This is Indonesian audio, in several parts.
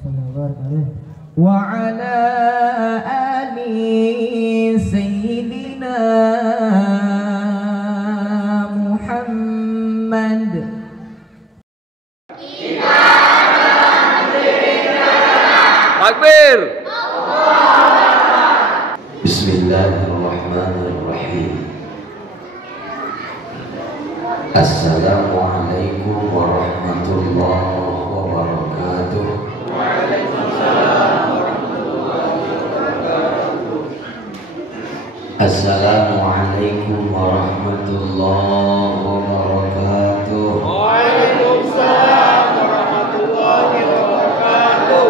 wa ala ali sayyidina Muhammad. Takbir. Bismillahirrahmanirrahim. Assalamualaikum warahmatullahi wabarakatuh. Assalamualaikum warahmatullahi wabarakatuh. Waalaikumsalam warahmatullahi wabarakatuh.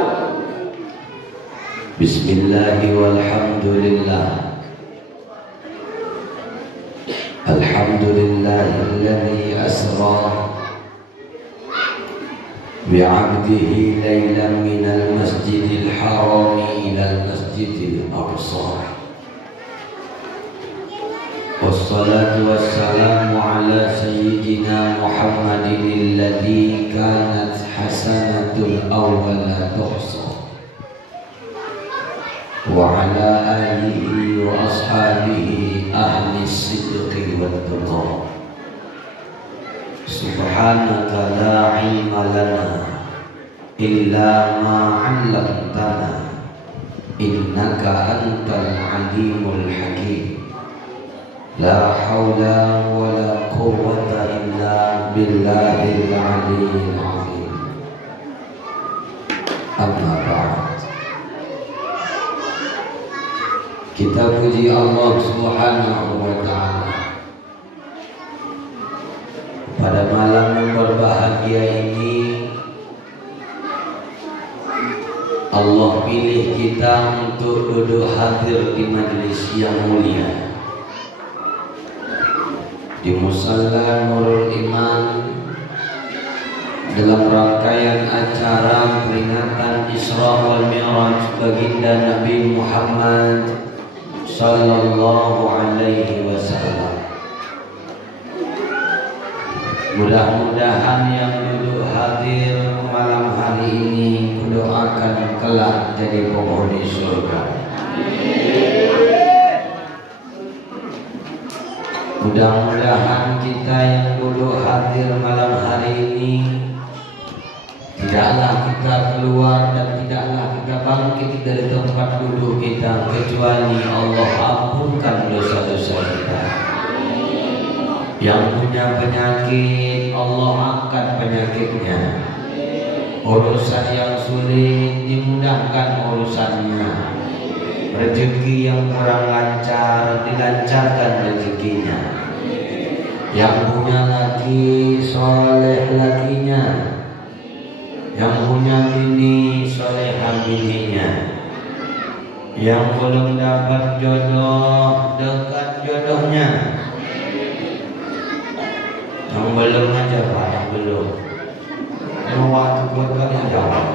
Bismillahi walhamdulillah. Alhamdulillahilladzi asra bi'abdihi laylan minal masjidil harami ilal masjidil aqsa. Wassalatu wassalamu ala sayyidina Muhammadin alladzi kanat hasanatul awwala tuhsa wa ala alihi wa ashabihi ahli sidqi wa tuqa. Subhanaka la ilma lana illa ma 'allamtana innaka antal alimul hakim. La haula wa la quwwata illa billahil aliyyil azim. Amma ba'd. Kita puji Allah Subhanahu wa ta'ala. Pada malam yang berbahagia ini Allah pilih kita untuk duduk hadir di majelis yang mulia di Musalla Nurul Iman dalam rangkaian acara peringatan Isra wal Mi'raj baginda Nabi Muhammad sallallahu alaihi wasallam. Mudah-mudahan yang duduk hadir malam hari ini kudoakan kelak jadi penghuni surga. Mudah-mudahan kita yang duduk hadir malam hari ini tidaklah kita keluar dan tidaklah kita bangkit dari tempat duduk kita kecuali Allah ampunkan dosa-dosa kita. Yang punya penyakit Allah angkat penyakitnya. Urusan yang sulit dimudahkan urusannya. Rezeki yang kurang lancar dilancarkan rezekinya. Yang punya laki soleh lakinya. Yang punya bini solehah bininya. Yang belum dapat jodoh dekat jodohnya. Yang belum aja Pak, yang belum. Waktu berkali jawab.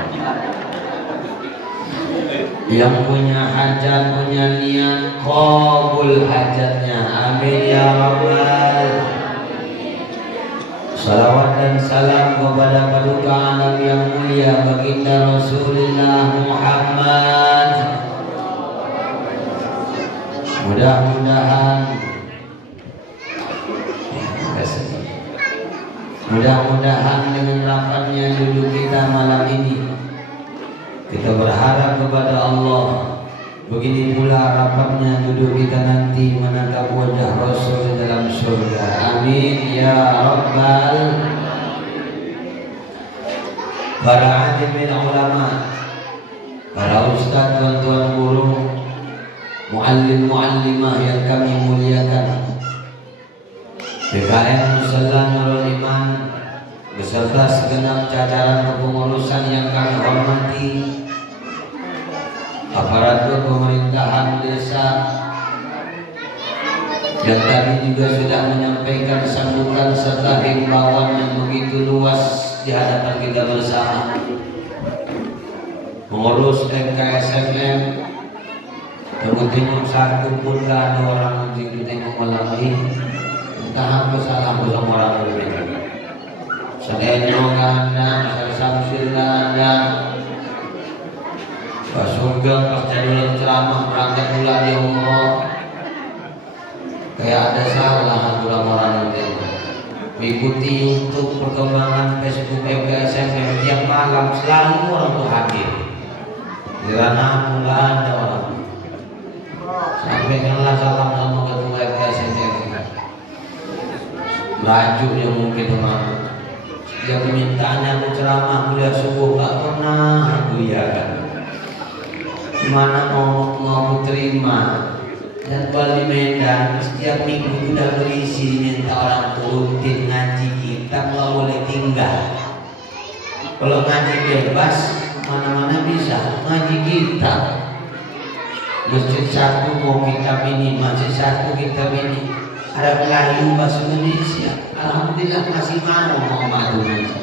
Yang punya hajat, punya niat, qabul hajatnya. Amin ya rabbal. Salawat dan salam kepada paduka alam yang mulia baginda Rasulullah Muhammad. Mudah-mudahan dengan rapatnya duduk kita malam ini kita berharap kepada Allah. Begini pula rapatnya duduk kita nanti menatap wajah Rasul dalam surga. Amin ya rabbal. Para hadirin ulama, para ustaz, tuan-tuan guru, muallim-muallimah yang kami muliakan, PKM Musalla Nurul Iman beserta segenap jajaran kepengurusan yang kami hormati, aparatur pemerintahan desa yang tadi juga sudah menyampaikan sambutan serta himbauan yang begitu luas di hadapan kita bersama. Pengurus MKSMM Tengok satu pun gak ada orang yang ditengok malam ini. Entah apa salah belum orang ini. Sadenya gak ada, Samsul gak ada, Pas surga pas jadwal ceramah berangkat pula di umroh. Kayak ada salah orang itu. Mengikuti YouTube, perkembangan Facebook, FGSM tiap malam selalu orang tuh hadir. Karena nggak ada orang. Sampaikanlah salam sama ketua FGSM. Laju dia mungkin teman. Dia permintaannya aku ceramah kuliah subuh nggak pernah aku ya kan. Gimana mau terima? Jadwal di Medan setiap minggu sudah berisi minta orang turutin ngaji kita nggak boleh tinggal. Kalau ngaji bebas mana-mana bisa ngaji kita. Masjid satu mau kitab ini, masjid satu kitab ini. Ada Melayu bahasa Indonesia. Alhamdulillah masih mau madu ngaji.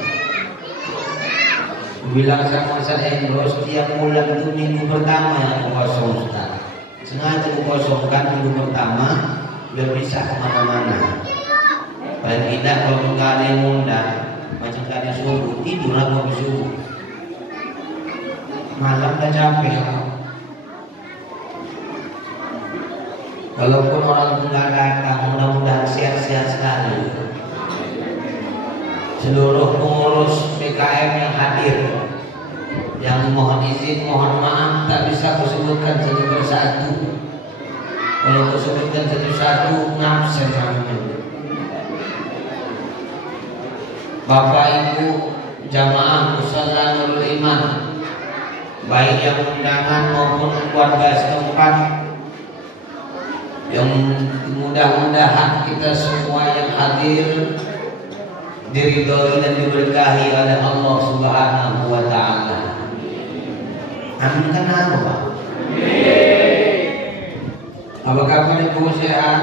Bilang sama Ustaz Endro setiap bulan itu minggu pertama yang kosong Ustaz. Sengaja kosongkan minggu pertama biar bisa kemana-mana. Paling tidak kalau nggak ada yang undang, macam tadi subuh tidur aku habis subuh. Malam udah capek. Walaupun orang nggak datang, mudah-mudahan sehat-sehat selalu. Seluruh pengurus PKM yang hadir, yang mohon izin, mohon maaf tak bisa aku sebutkan satu persatu. Kalau aku sebutkan satu-satu ngabsen namanya. Bapak Ibu jamaah musalla Nurul Iman, baik yang undangan maupun keluarga setempat, yang mudah-mudahan kita semua yang hadir diridhoi dan diberkahi oleh Allah Subhanahu wa taala. Amin kan Pak? Apa kabar Ibu sehat?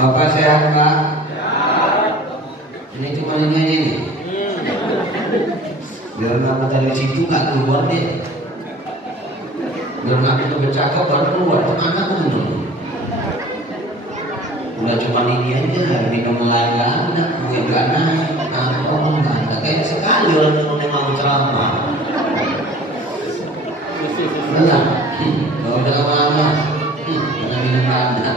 Bapak sehat Pak? Ini cuma ini aja nih. Biar nama dari situ nggak keluar deh. Biar nggak kita bercakap baru keluar. Anak pun udah cuma ini aja, minum lain nggak ada, gue nggak naik, nongkrong nggak ada. Kayak sekali orang yang mau ceramah. Benar, kalau udah lama-lama, jangan minum ada.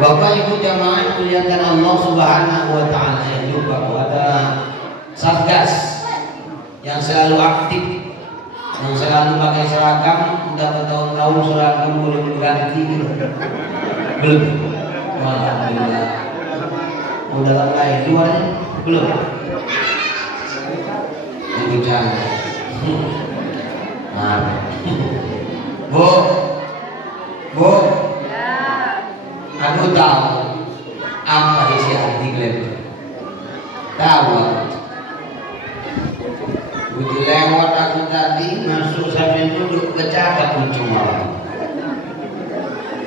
Bapak Ibu jamaah muliakan Allah Subhanahu wa taala, yang juga ada Satgas yang selalu aktif, yang selalu pakai seragam, udah bertahun-tahun seragam boleh diganti belum? Alhamdulillah. Udah lain luarnya belum? Ibu jangan. Bu, aku tahu apa isi hati kalian. Tahu. Begitu lewat aku tadi masuk sambil duduk bercakap ujung orang.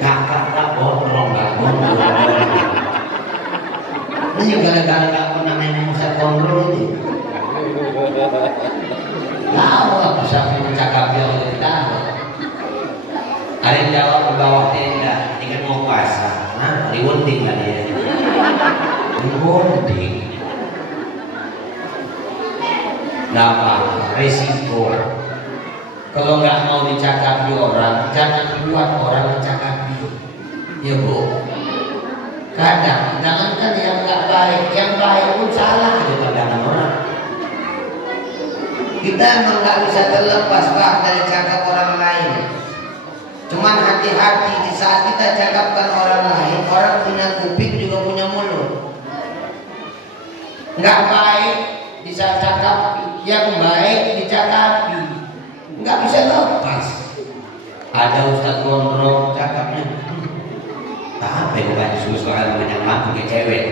Kakak gondrong. Ini gara-gara gak pernah main musik gondrong ini. Tahu aku sampai mencakap yang tahu. Ada yang jawab ke bawah tenda, ini kan mau pasang. Nah, diwunding kan ya. Diwunding. Gak apa-apa, resiko. Kalau nggak mau dicakapi orang, jangan buat orang mencakapi. Ya Bu. Kadang, jangankan yang nggak baik, yang baik pun salah di pandangan orang. Kita emang nggak bisa terlepas Pak dari cakap orang lain. Cuman hati-hati di saat kita cakapkan orang lain, orang punya kuping juga punya mulut. Nggak baik bisa cakap, yang baik dicakapi. Nggak bisa lepas. Ada Ustaz gondrong cakapnya. Apa yang bukan soal banyak lampu ke cewek.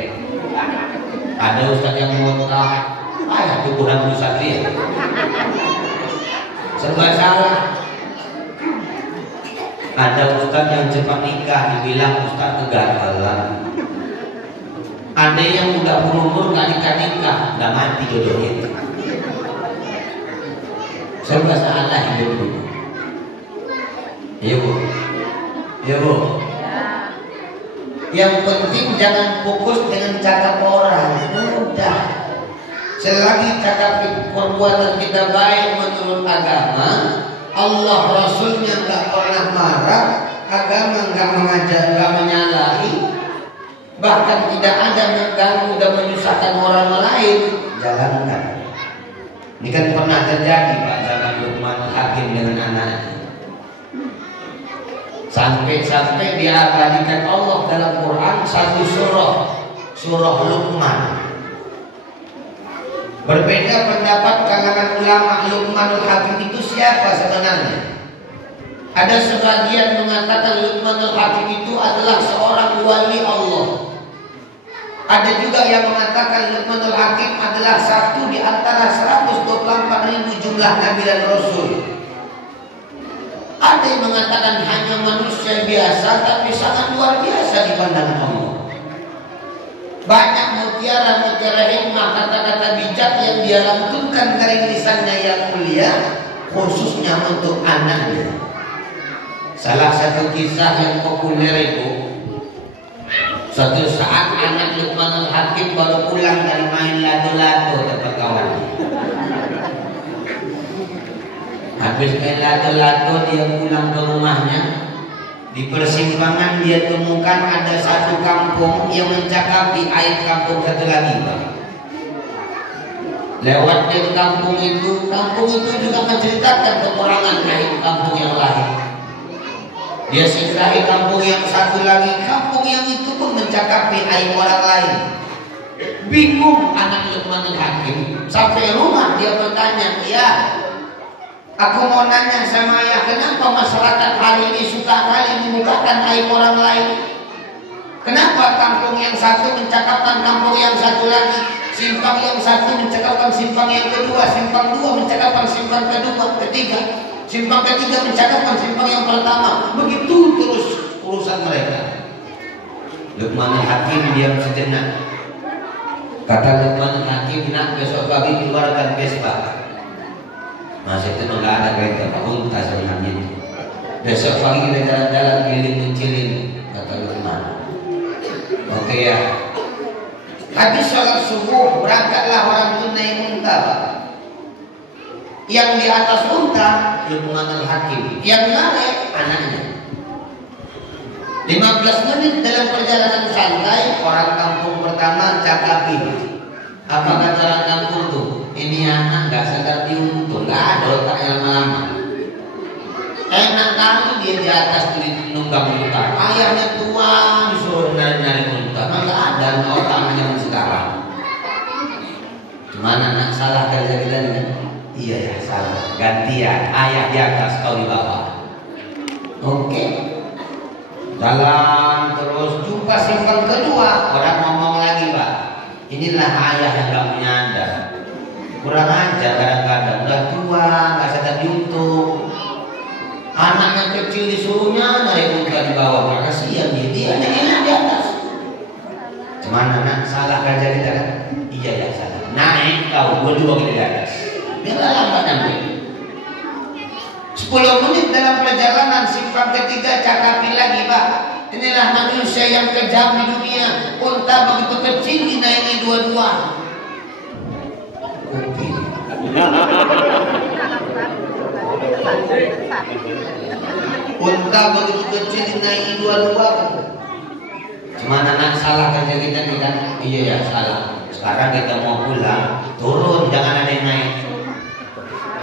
Ada Ustaz yang botak. Ayah tukuran Ustaz dia. Serba salah. Ada Ustaz yang cepat nikah dibilang Ustaz kegagalan. Ada yang udah berumur nggak nikah, udah mati jodohnya. Serba salah hidup dulu. Iya Bu. Iya Bu. Yang penting jangan fokus dengan cakap orang. Udah. Selagi cakap perbuatan kita baik menurut agama, Allah Rasulnya nggak pernah marah, agama nggak mengajar, nggak menyalahi, bahkan tidak ada mengganggu dan menyusahkan orang lain, jalankan. Ini kan pernah terjadi Pak zaman Luqman Hakim dengan anaknya. Sampai diabadikan Allah dalam Quran satu surah Luqman. Berbeda pendapat kalangan ulama Luqmanul Hakim itu siapa sebenarnya. Ada sebagian mengatakan Luqmanul Hakim itu adalah seorang wali Allah. Ada juga yang mengatakan Luqmanul Hakim adalah satu di antara 124.000 jumlah Nabi dan Rasul. Ada yang mengatakan hanya manusia biasa tapi sangat luar biasa di pandangan Allah. Banyak mutiara hikmah, kata-kata bijak yang dia lantunkan dari lisannya yang mulia, khususnya untuk anaknya. Salah satu kisah yang populer itu, suatu saat anak Luqmanul Hakim baru pulang dari main lato-lato tempat kawan. Habis main lato-lato dia pulang ke rumahnya. Di persimpangan dia temukan ada satu kampung yang mencakapi aib kampung satu lagi, Pak. Lewat dari kampung itu juga menceritakan kekurangan aib kampung yang lain. Dia singgahi kampung yang satu lagi, kampung yang itu pun mencakapi aib orang lain. Bingung anak Luqmanul Hakim. Sampai rumah dia bertanya, "Ya, aku mau nanya sama ayah, kenapa masyarakat hari ini suka kali membukakan aib orang lain? Kenapa kampung yang satu mencakapkan kampung yang satu lagi? Simpang yang satu mencakapkan simpang yang kedua, simpang dua mencakapkan simpang ketiga, simpang ketiga mencakapkan simpang yang pertama." Begitu terus urusan mereka. Luqmanul Hakim diam sejenak. Kata Luqmanul Hakim, "Nak, besok pagi keluarkan Vespa." Masa itu nggak ada kereta, unta sebenarnya. Besok pagi kita jalan-jalan keliling mencilin, kata Luqman. Oke ya. Habis sholat subuh berangkatlah orang itu naik unta, Pak. Yang di atas unta Luqmanul Hakim, yang naik anaknya. 15 menit dalam perjalanan santai, orang kampung pertama cakapi. Apa kata orang kampung tuh? Ini anak nggak sadar diuntung, nggak ada otaknya lama-lama. Enak kali dia di atas nunggang unta. Ayahnya tua disuruh nari-nari unta, nggak ada otaknya sekarang. Gimana nak, salah kerja kita nih? Iya ya salah. Gantian, ayah di atas, kau di bawah. Oke. Jalan terus jumpa simpang kedua, orang ngomong lagi, Pak. Inilah ayah yang nggak punya anda. Kurang aja kadang-kadang, udah tua, nggak sadar diuntung. Anaknya kecil disuruhnya naik unta di bawah, maka kasihan dia enak di atas. Cuman anak salah kerja kita kan? Iya ya salah. Naik kau, dua kita di atas. Biarlah lambat nanti. 10 menit dalam perjalanan simpang ketiga cakapi lagi, Pak. Inilah manusia yang kejam di dunia. Unta begitu kecil dinaiki dua-dua. Unta begitu kecil dinaiki dua-dua. Cuman anak salah kerja kita nih kan? Iya ya salah. Sekarang kita mau pulang, turun, jangan ada yang naik.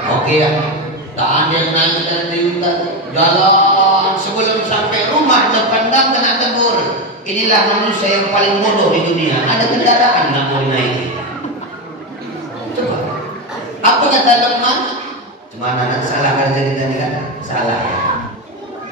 Oke ya. Tak ada yang naik dan diunta. Jalan sebelum sampai rumah depan gang kena tegur. Inilah manusia yang paling bodoh di dunia. Ada kendaraan nggak mau dinaiki. Coba. Apa kata Luqman? Cuma anak salah kerja kita nih kan? Salah ya.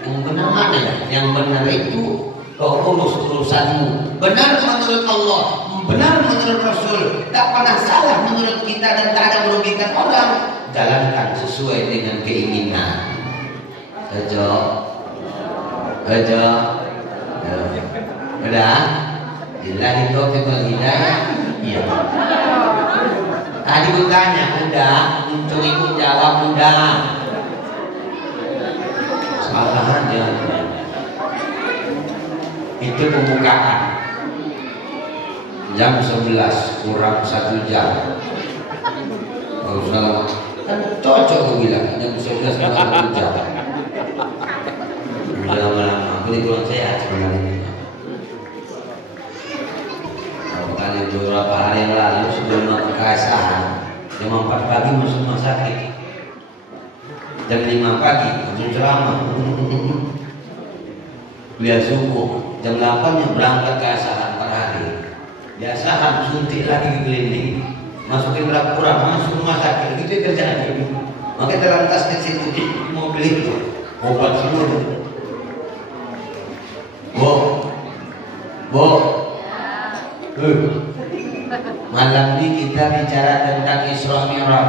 Yang benar mana ya? Yang benar itu kau urus urusanmu. Benar menurut Allah, benar menurut Rasul. Tak pernah salah menurut kita dan tak ada merugikan orang. Jalankan sesuai dengan keinginan. Kerja. Udah? Billahi taufiq wal hidayah. Iya. Tadi gue tanya, udah? Untuk ikut jawab udah. Salah aja. Itu pembukaan. Jam 11 kurang 1 jam. Waalaikumsalam. Kan cocok gue bilang jam 11 malam kerja. Lama-lama aku di pulang sehat sebenarnya. Kali beberapa hari yang lalu sebelum kekesahan jam 4 pagi masuk rumah sakit, jam 5 pagi langsung ceramah. Lihat subuh jam 8 yang berangkat ke asahan per hari. Di asahan suntik lagi ke klinik, masukin rapura, masuk rumah sakit, gitu kerjaan. Makanya terlantas di situ di mobil itu obat semua. Malam ini kita bicara tentang Isra Mi'raj.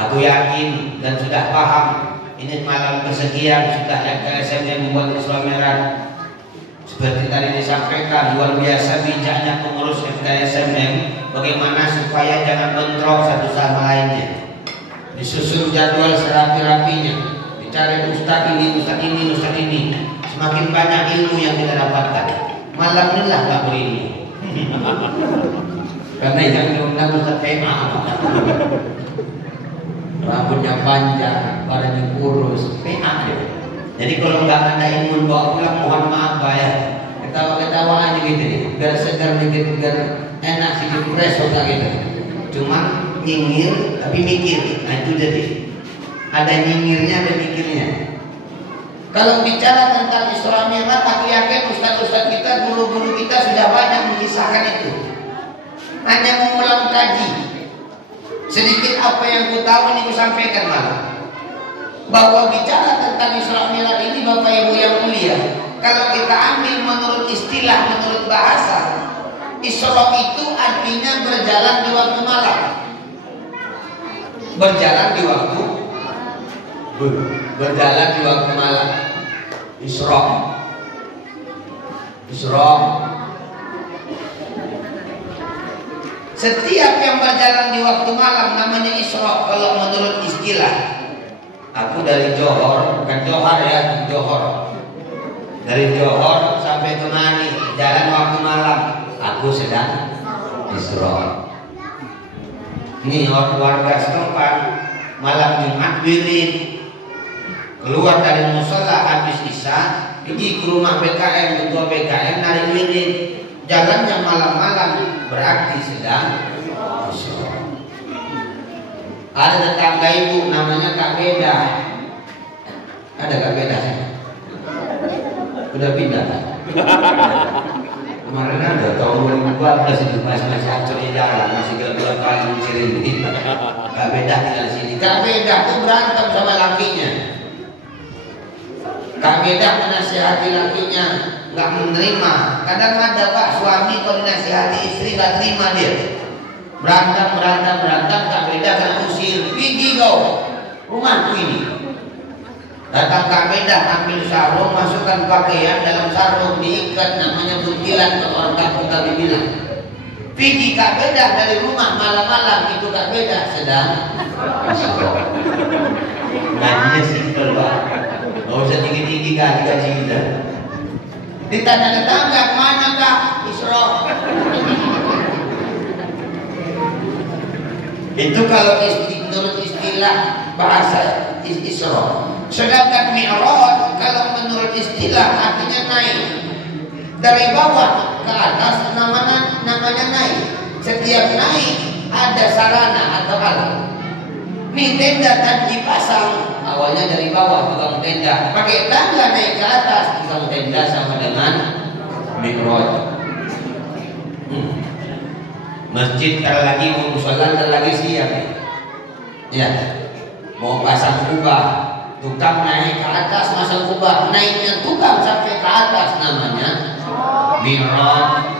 Aku yakin dan sudah paham ini malam kesekian sudah FKSM yang membuat Isra Mi'raj. Seperti tadi disampaikan, luar biasa bijaknya pengurus FKSM bagaimana supaya jangan bentrok satu sama lainnya. Disusun jadwal serapi-rapinya, dicari ustaz ini, ustaz ini, ustaz ini. Semakin banyak ilmu yang kita dapatkan. Malam inilah Pak berilmu. Karena yang diundang Ustaz PMA, rambutnya panjang, badannya kurus, PMA dia. Jadi kalau nggak ada ilmu bawa pulang, mohon maaf Pak ya. Ketawa-ketawa aja gitu nih, biar segar dikit, biar enak sedikit fresh otak gitu. Cuman nyingir tapi mikir, nah itu jadi. Ada nyingirnya, ada mikirnya. Kalau bicara tentang Isra Mi'raj, aku yakin ustaz-ustaz kita, guru-guru kita sudah banyak mengisahkan itu. Hanya mengulang kaji. Sedikit apa yang ku tahu ini ku sampaikan malam. Bahwa bicara tentang Isra Mi'raj ini Bapak Ibu yang mulia, kalau kita ambil menurut istilah, menurut bahasa, Isra itu artinya berjalan di waktu malam. Berjalan di waktu malam. Isra. Setiap yang berjalan di waktu malam namanya Isra kalau menurut istilah. Aku dari Johor, bukan Johor ya, Johor. Dari Johor sampai ke Mani, jalan waktu malam. Aku sedang Isra. Ini warga setempat malam Jumat wirid. Keluar dari musola habis isya, pergi ke rumah PKM, ketua PKM narik wirid. Jalannya malam-malam berarti sedang Isra. Ada tetangga ibu namanya Kak Beda. Ada Kak Beda sih? Udah pindah kan? Kemarin ada tahun 2014 itu masih hancur di jalan, masih gelap-gelap kali menciri ini. Kak Beda tinggal di sini. Kak Beda tuh berantem sama lakinya. Kak Beda menasihati lakinya nggak menerima. Kadang ada Pak suami kalau dinasihati istri nggak terima dia. Berantem. Kak Beda kan usir, pergi kau rumahku ini. Datang Kak Beda ambil sarung, masukkan pakaian dalam sarung diikat, namanya buntilan kalau orang kampung kami bilang. Pergi Kak Beda dari rumah malam-malam, itu Kak Beda sedang gajinya simpel Pak. Gak usah tinggi-tinggi gaji kita. Ditanya tetangga, kemana Kak? Isra. Itu kalau menurut istilah bahasa Isra. Sedangkan Mi'raj kalau menurut istilah artinya naik. Dari bawah ke atas namanya naik. Setiap naik ada sarana atau alat. Ini tenda tadi dipasang awalnya dari bawah tukang tenda, pakai tangga naik ke atas tukang tenda sama dengan Mi'raj. Masjid lagi mau musola lagi siap ya, mau pasang kubah, tukang naik ke atas masang kubah, naiknya tukang sampai ke atas namanya Mi'raj.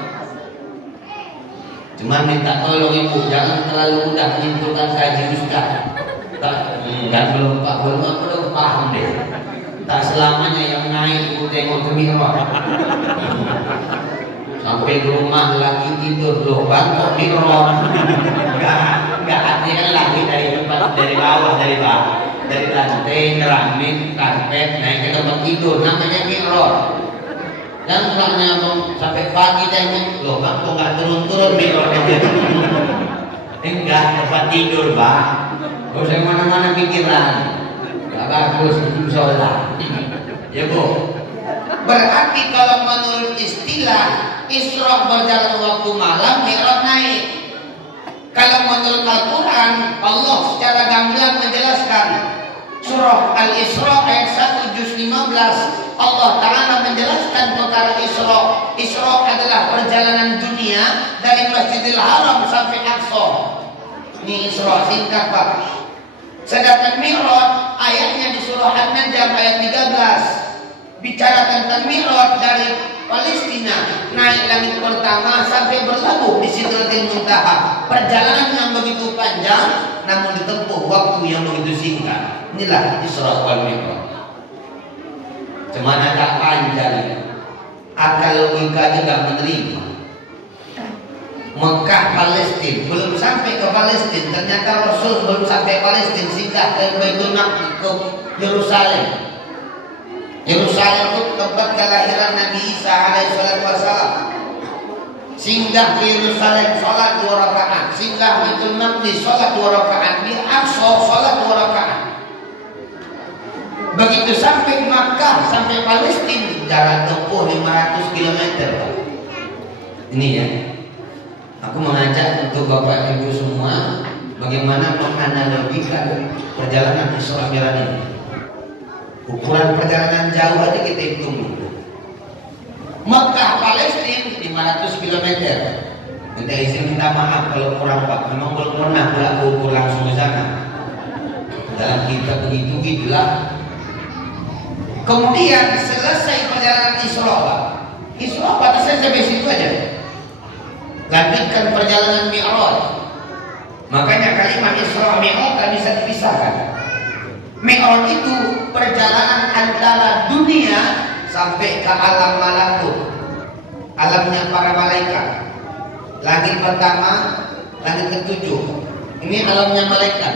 Cuman minta tolong ibu jangan terlalu mudah menyimpulkan kaji ustaz. Enggak belum paham deh. Tak selamanya yang naik itu tengok ke Mi'raj. Sampai ke rumah lagi tidur loh, bangkok Mi'raj. Enggak artinya lagi dari tempat, dari bawah, dari lantai, keramik, karpet naik ke tempat tidur namanya Mi'raj. Dan pulangnya sampai pagi tengok loh, bangkok nggak turun-turun Mi'raj. Enggak, tempat tidur, Pak. Gak usah kemana-mana pikiran. Gak bagus, sholat. Ya, Bu. Berarti kalau menurut istilah Isra berjalan waktu malam, Mi'raj naik. Kalau menurut Al-Quran, Allah secara gamblang menjelaskan surah Al-Isra ayat 1 juz 15, Allah Ta'ala menjelaskan perkara Isra. Isra adalah perjalanan dunia dari Masjidil Haram sampai Aqsa. Ini Isra, singkat Pak. Sedangkan Mi'raj ayatnya di surah An-Najm ayat 13 bicara tentang Mi'raj dari Palestina naik langit pertama sampai berlabuh di Sidratil Muntaha. Perjalanan yang begitu panjang namun ditempuh waktu yang begitu singkat. Inilah Isra wal Mi'raj. Cemana tak panjang, akal logika juga menerima. Mekah Palestina belum sampai ke Palestina, ternyata Rasul belum sampai Palestina, singgah ke Baitul Maqdis, ke Yerusalem. Yerusalem itu tempat kelahiran Nabi Isa alaihissalam wassalam. Singgah ke Yerusalem, sholat 2 rakaat. Singgah Baitul Maqdis, sholat 2 rakaat. Di Aqsa, sholat 2 rakaat. Begitu sampai Makkah, sampai Palestina, jarak tempuh 500 km. Ini ya, aku mengajak untuk Bapak Ibu semua bagaimana menganalogikan perjalanan Isra Mi'raj ini. Ukuran perjalanan jauh aja kita hitung. Makkah Palestina 500 km. Minta izin minta maaf kalau kurang Pak. Memang belum pernah pulang ukur langsung ke sana. Dalam kita begitu gitulah. Kemudian selesai perjalanan Isra Pak. Isra batasnya sampai situ aja. Lanjutkan perjalanan Mi'raj. Makanya kalimat Isra Mi'raj tak bisa dipisahkan. Mi'raj itu perjalanan antara dunia sampai ke alam malakut, alamnya para malaikat. Langit pertama, langit ketujuh. Ini alamnya malaikat.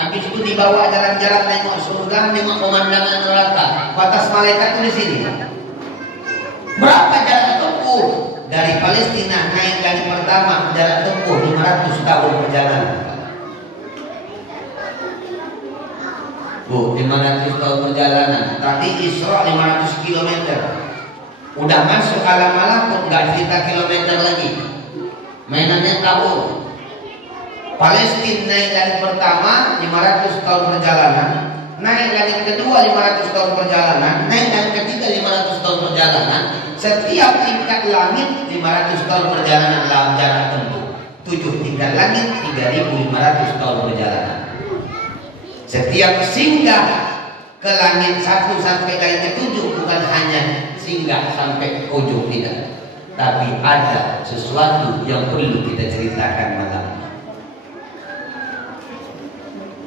Habis itu dibawa jalan-jalan tengok surga, tengok pemandangan neraka. Batas malaikat itu di sini. Berapa jarak tempuh? Dari Palestina naik langit pertama, jarak tempuh 500 tahun perjalanan. Bu, 500 tahun perjalanan. Tadi Isra 500 km. Udah masuk alam malakut, nggak cerita kilometer lagi. Mainannya tahun. Palestina naik langit pertama 500 tahun perjalanan, naik langit kedua 500 tahun perjalanan, naik langit ketiga 500 tahun perjalanan. Setiap tingkat langit 500 tahun perjalanan dalam jarak tempuh. 7 tingkat langit 3.500 tahun perjalanan. Setiap singgah ke langit 1 sampai langit ke-7 bukan hanya singgah sampai ujung, tidak, tapi ada sesuatu yang perlu kita ceritakan malam ini.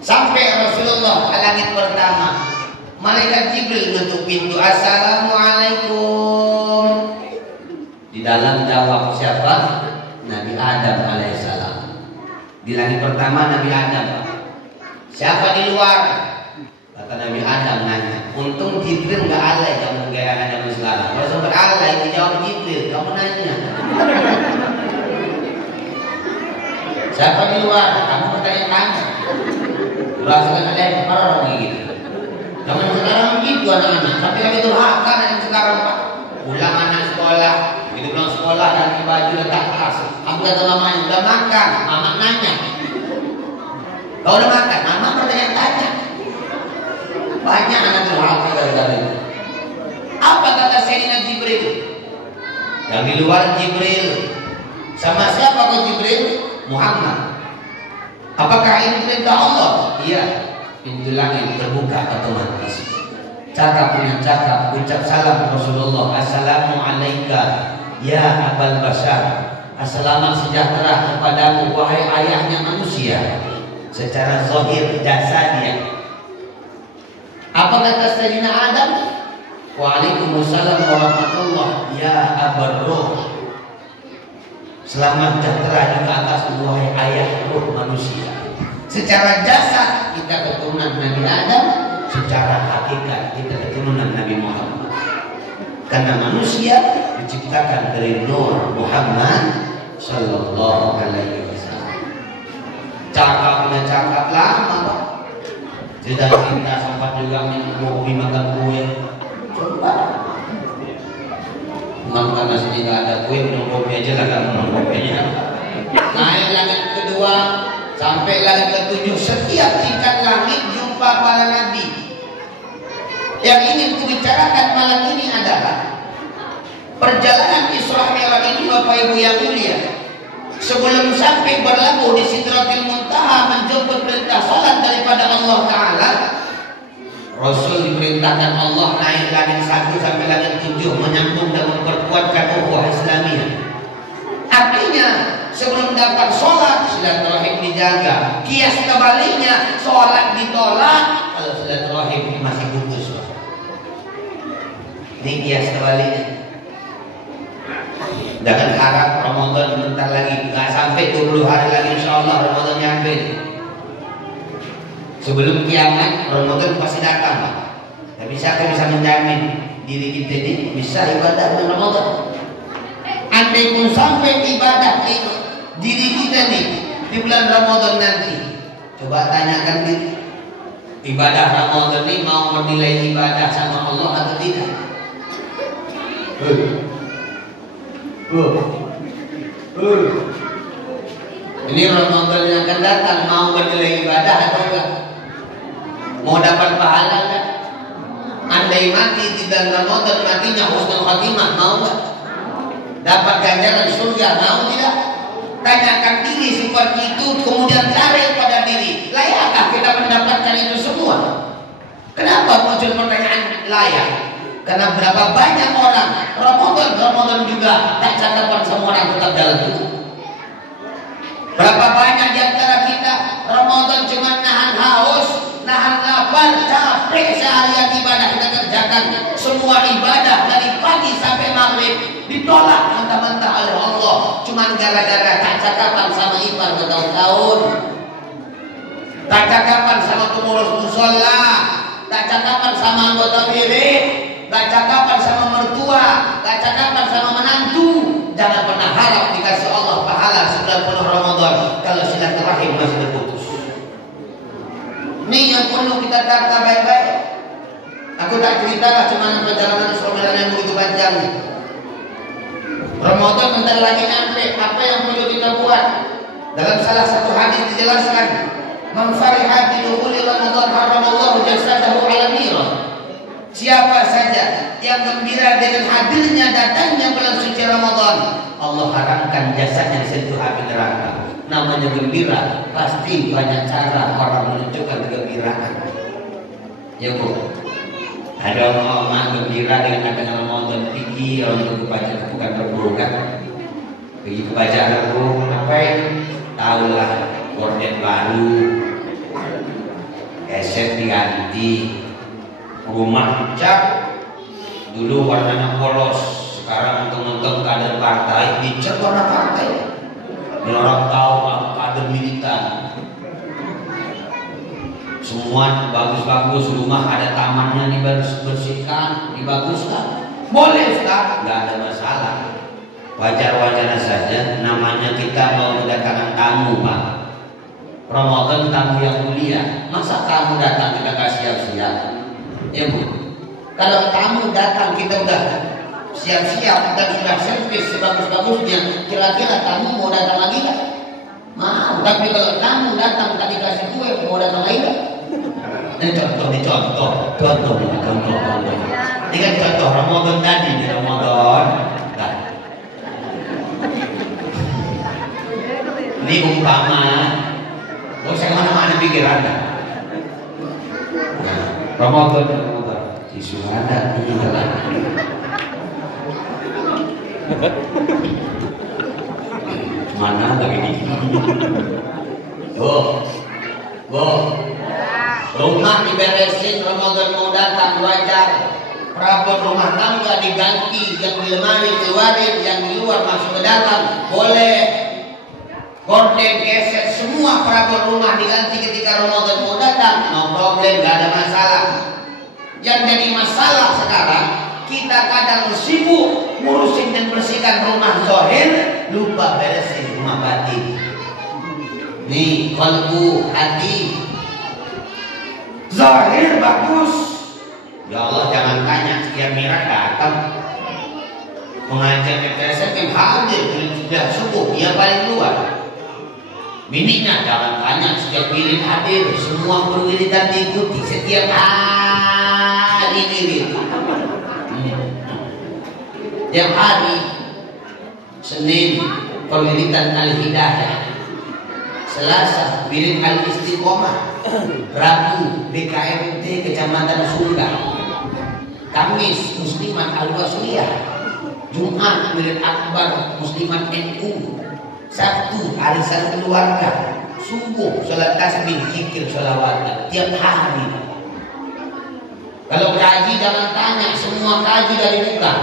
Sampai Rasulullah ke langit pertama, malaikat Jibril ngetuk pintu, Assalamualaikum. Di dalam jawab siapa? Nabi Adam alaihissalam. Di langit pertama Nabi Adam. Siapa di luar? Kata Nabi Adam nanya. Untung Jibril nggak alay kamu kayak Adam sekarang. Kalau sempat alay dijawab Jibril, kamu nanya. Siapa di luar? Kamu bertanya-tanya. Rasakan ada yang orang gitu. Zaman sekarang gitu anak-anak. Tapi kami durhaka anak sekarang Pak. Pulang anak sekolah, begitu pulang sekolah ganti baju letak tas. Aku kata mamanya udah makan, mama nanya. Kau udah makan? Mama bertanya-tanya. Banyak anak durhaka gara-gara itu. Apa kata Sayyidina Jibril? Yang di luar Jibril. Sama siapa kau Jibril? Muhammad. Apakah ini perintah Allah? Iya. Pintu langit terbuka otomatis. Cakap dengan cakap, ucap salam Rasulullah. Assalamualaikum ya Abal Bashar. Assalamu sejahtera kepadamu wahai ayahnya manusia. Secara zahir jasadnya. Apa kata Sayyidina Adam? Waalaikumsalam warahmatullah ya Abar Ruh. Selamat sejahtera di atas wahai ayah ruh manusia. Secara jasad kita keturunan Nabi Adam, secara hakikat kita keturunan Nabi Muhammad. Karena manusia diciptakan dari nur Muhammad sallallahu alaihi wasallam. cakap lama Pak. Sudah kita sempat juga minum makan kue. Coba makan nasi nggak ada kue, minum kopi aja lah, kan minum kopinya. Naik langit kedua sampai langit ketujuh, setiap tingkat langit jumpa para nabi. Yang ingin kubicarakan malam ini adalah perjalanan Isra Mi'raj ini Bapak Ibu yang mulia. Sebelum sampai berlabuh di Sidratil Muntaha menjemput perintah salat daripada Allah Ta'ala, Rasul diperintahkan Allah naik langit 1 sampai langit 7, menyambung dan memperkuatkan ukhuwah Islamiyah. Artinya sebelum dapat sholat, silaturahim dijaga. Kias kebaliknya, sholat ditolak kalau silaturahim masih putus. Ini kias kebaliknya. Jangan harap Ramadan bentar lagi, nggak sampai 20 hari lagi insya Allah Ramadan nyampe. Sebelum kiamat Ramadan pasti datang Pak. Tapi siapa bisa menjamin diri kita ini bisa ibadah dengan Ramadan? Andai pun sampai ibadah diri kita nih di bulan Ramadan nanti, coba tanyakan diri, ibadah Ramadan ini mau menilai ibadah sama Allah atau tidak? Ini Ramadan yang akan datang, mau menilai ibadah atau enggak? Mau dapat pahala enggak? Andai mati di dalam Ramadan, matinya husnul khatimah, mau enggak? Dapat ganjaran surga, mau tidak? Tanyakan diri seperti itu, kemudian cari pada diri, layakkah kita mendapatkan itu semua? Kenapa muncul pertanyaan layak? Karena berapa banyak orang Ramadan juga tak catapan semua orang tetap jalan juga. Berapa banyak di antara kita Ramadan cuma nahan haus, nahan lapar, capek seharian ibadah kita kerjakan. Semua ibadah dari pagi sampai maghrib ditolak mentah-mentah oleh Allah, cuma gara-gara tak cakapan sama ipar bertahun-tahun, tak cakapan sama pengurus musola, tak cakapan sama anggota wirid, tak cakapan sama mertua, tak cakapan sama menantu. Jangan pernah harap dikasih Allah pahala sudah penuh Ramadan kalau silaturahim masih terputus. Ini yang perlu kita tata baik-baik. Aku tak ceritalah cuma perjalanan Isra yang begitu panjang. Ramadan bentar lagi sampai, apa yang perlu kita buat? Dalam salah satu hadis dijelaskan, "Man fariha bi dukhuli Ramadan haramallahu jasadahu 'ala nirah." Siapa saja yang gembira dengan hadirnya datangnya bulan suci Ramadan, Allah haramkan jasadnya sentuh api neraka. Namanya gembira, pasti banyak cara orang menunjukkan kegembiraan. Ya Bu, ada orang gembira dengan adanya Ramadan tinggi, orang itu kebaca bukan Rebo kan? Pergi kebaca Rebo, ngapain? Tahulah gorden baru, eset diganti, rumah cat, dulu warnanya polos, sekarang untuk kader partai dicat warna partai. Dan orang tahu kader militan. Semua bagus-bagus, rumah ada tamannya dibersihkan, dibaguskan. Boleh Ustaz, nggak ada masalah. Wajar-wajar saja, namanya kita mau kedatangan tamu Pak. Ramadan tamu yang mulia, masa kamu datang kita kasih siap-siap? Ya Bu, kalau tamu datang kita udah siap-siap dan sudah servis sebagus-bagusnya, kira-kira tamu mau datang lagi nggak? Mau. Tapi kalau tamu datang tak dikasih kue, mau datang lagi nggak? Ini contoh. Ini kan contoh Ramadan tadi di Ramadan. Nah. Ini umpama, gak usah kemana-mana pikiran. Ramadan isu ada ini dalam. Mana begini? Rumah diberesin, Ramadan mau datang wajar. Perabot rumah tangga diganti, yang di lemari keluarin, yang di luar masuk ke dalam boleh. Gorden, keset, semua perabot rumah diganti ketika Ramadan mau datang, no problem, gak ada masalah. Yang jadi masalah sekarang, kita kadang sibuk ngurusin dan bersihkan rumah zahir, lupa beresin rumah batin. Nih kalbu, hati. Zahir bagus. Ya Allah jangan tanya setiap Mira datang mengajar MTSN kan hadir sudah subuh dia paling luar. Bininya jangan tanya setiap wirid hadir, semua perwiridan diikuti setiap hari wirid. Tiap hari Senin perwiridan Al-Hidayah, Selasa wirid Al-Istiqomah, Rabu BKMT Kecamatan Sunda, Kamis Muslimat Al-Wasliyah, Jumat wirid Akbar Muslimat NU, Sabtu arisan keluarga, subuh sholat tasbih, zikir, sholawat tiap hari. Kalau kaji jangan tanya, semua kaji dari muka,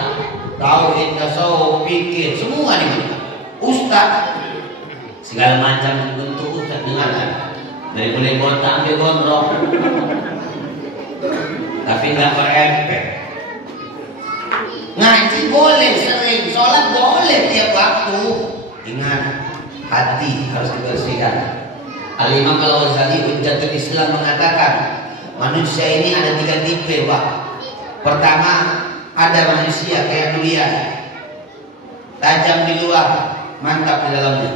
tauhid, tasawuf, fikih, semua nih. Ustaz segala macam bentuk ustaz dengarkan, dari mulai botak sampai gondrong, tapi nggak berefek. Ngaji boleh sering, sholat boleh tiap waktu. Ingat, hati harus dibersihkan. Al-Imam Al-Ghazali Hujjatul Islam mengatakan manusia ini ada 3 tipe, Pak. Pertama, ada manusia kayak durian, tajam di luar, mantap di dalamnya.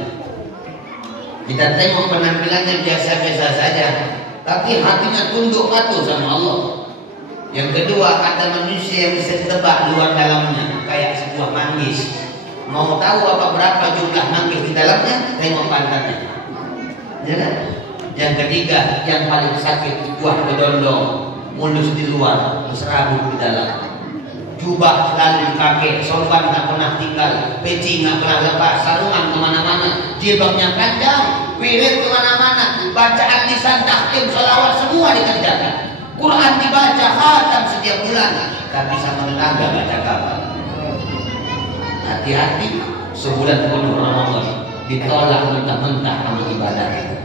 Kita tengok penampilannya biasa-biasa saja, tapi hatinya tunduk patuh sama Allah. Yang kedua, ada manusia yang bisa ditebak luar dalamnya, kayak sebuah manggis. Mau tahu apa berapa jumlah manggis di dalamnya? Tengok pantatnya. Ya kan? Yang ketiga, yang paling sakit, buah kedondong, mulus di luar, serabut di dalam. Jubah selalu dipakai, sorban tak pernah tinggal, peci tak pernah lepas, sarungan kemana-mana, jilbabnya panjang, wirid kemana-mana, bacaan lisan, tahkim, sholawat semua dikerjakan. Quran dibaca, khatam setiap bulan, tapi sama tetangga baca kapan. Hati-hati, sebulan penuh Ramadan ditolak mentah-mentah sama ibadah itu.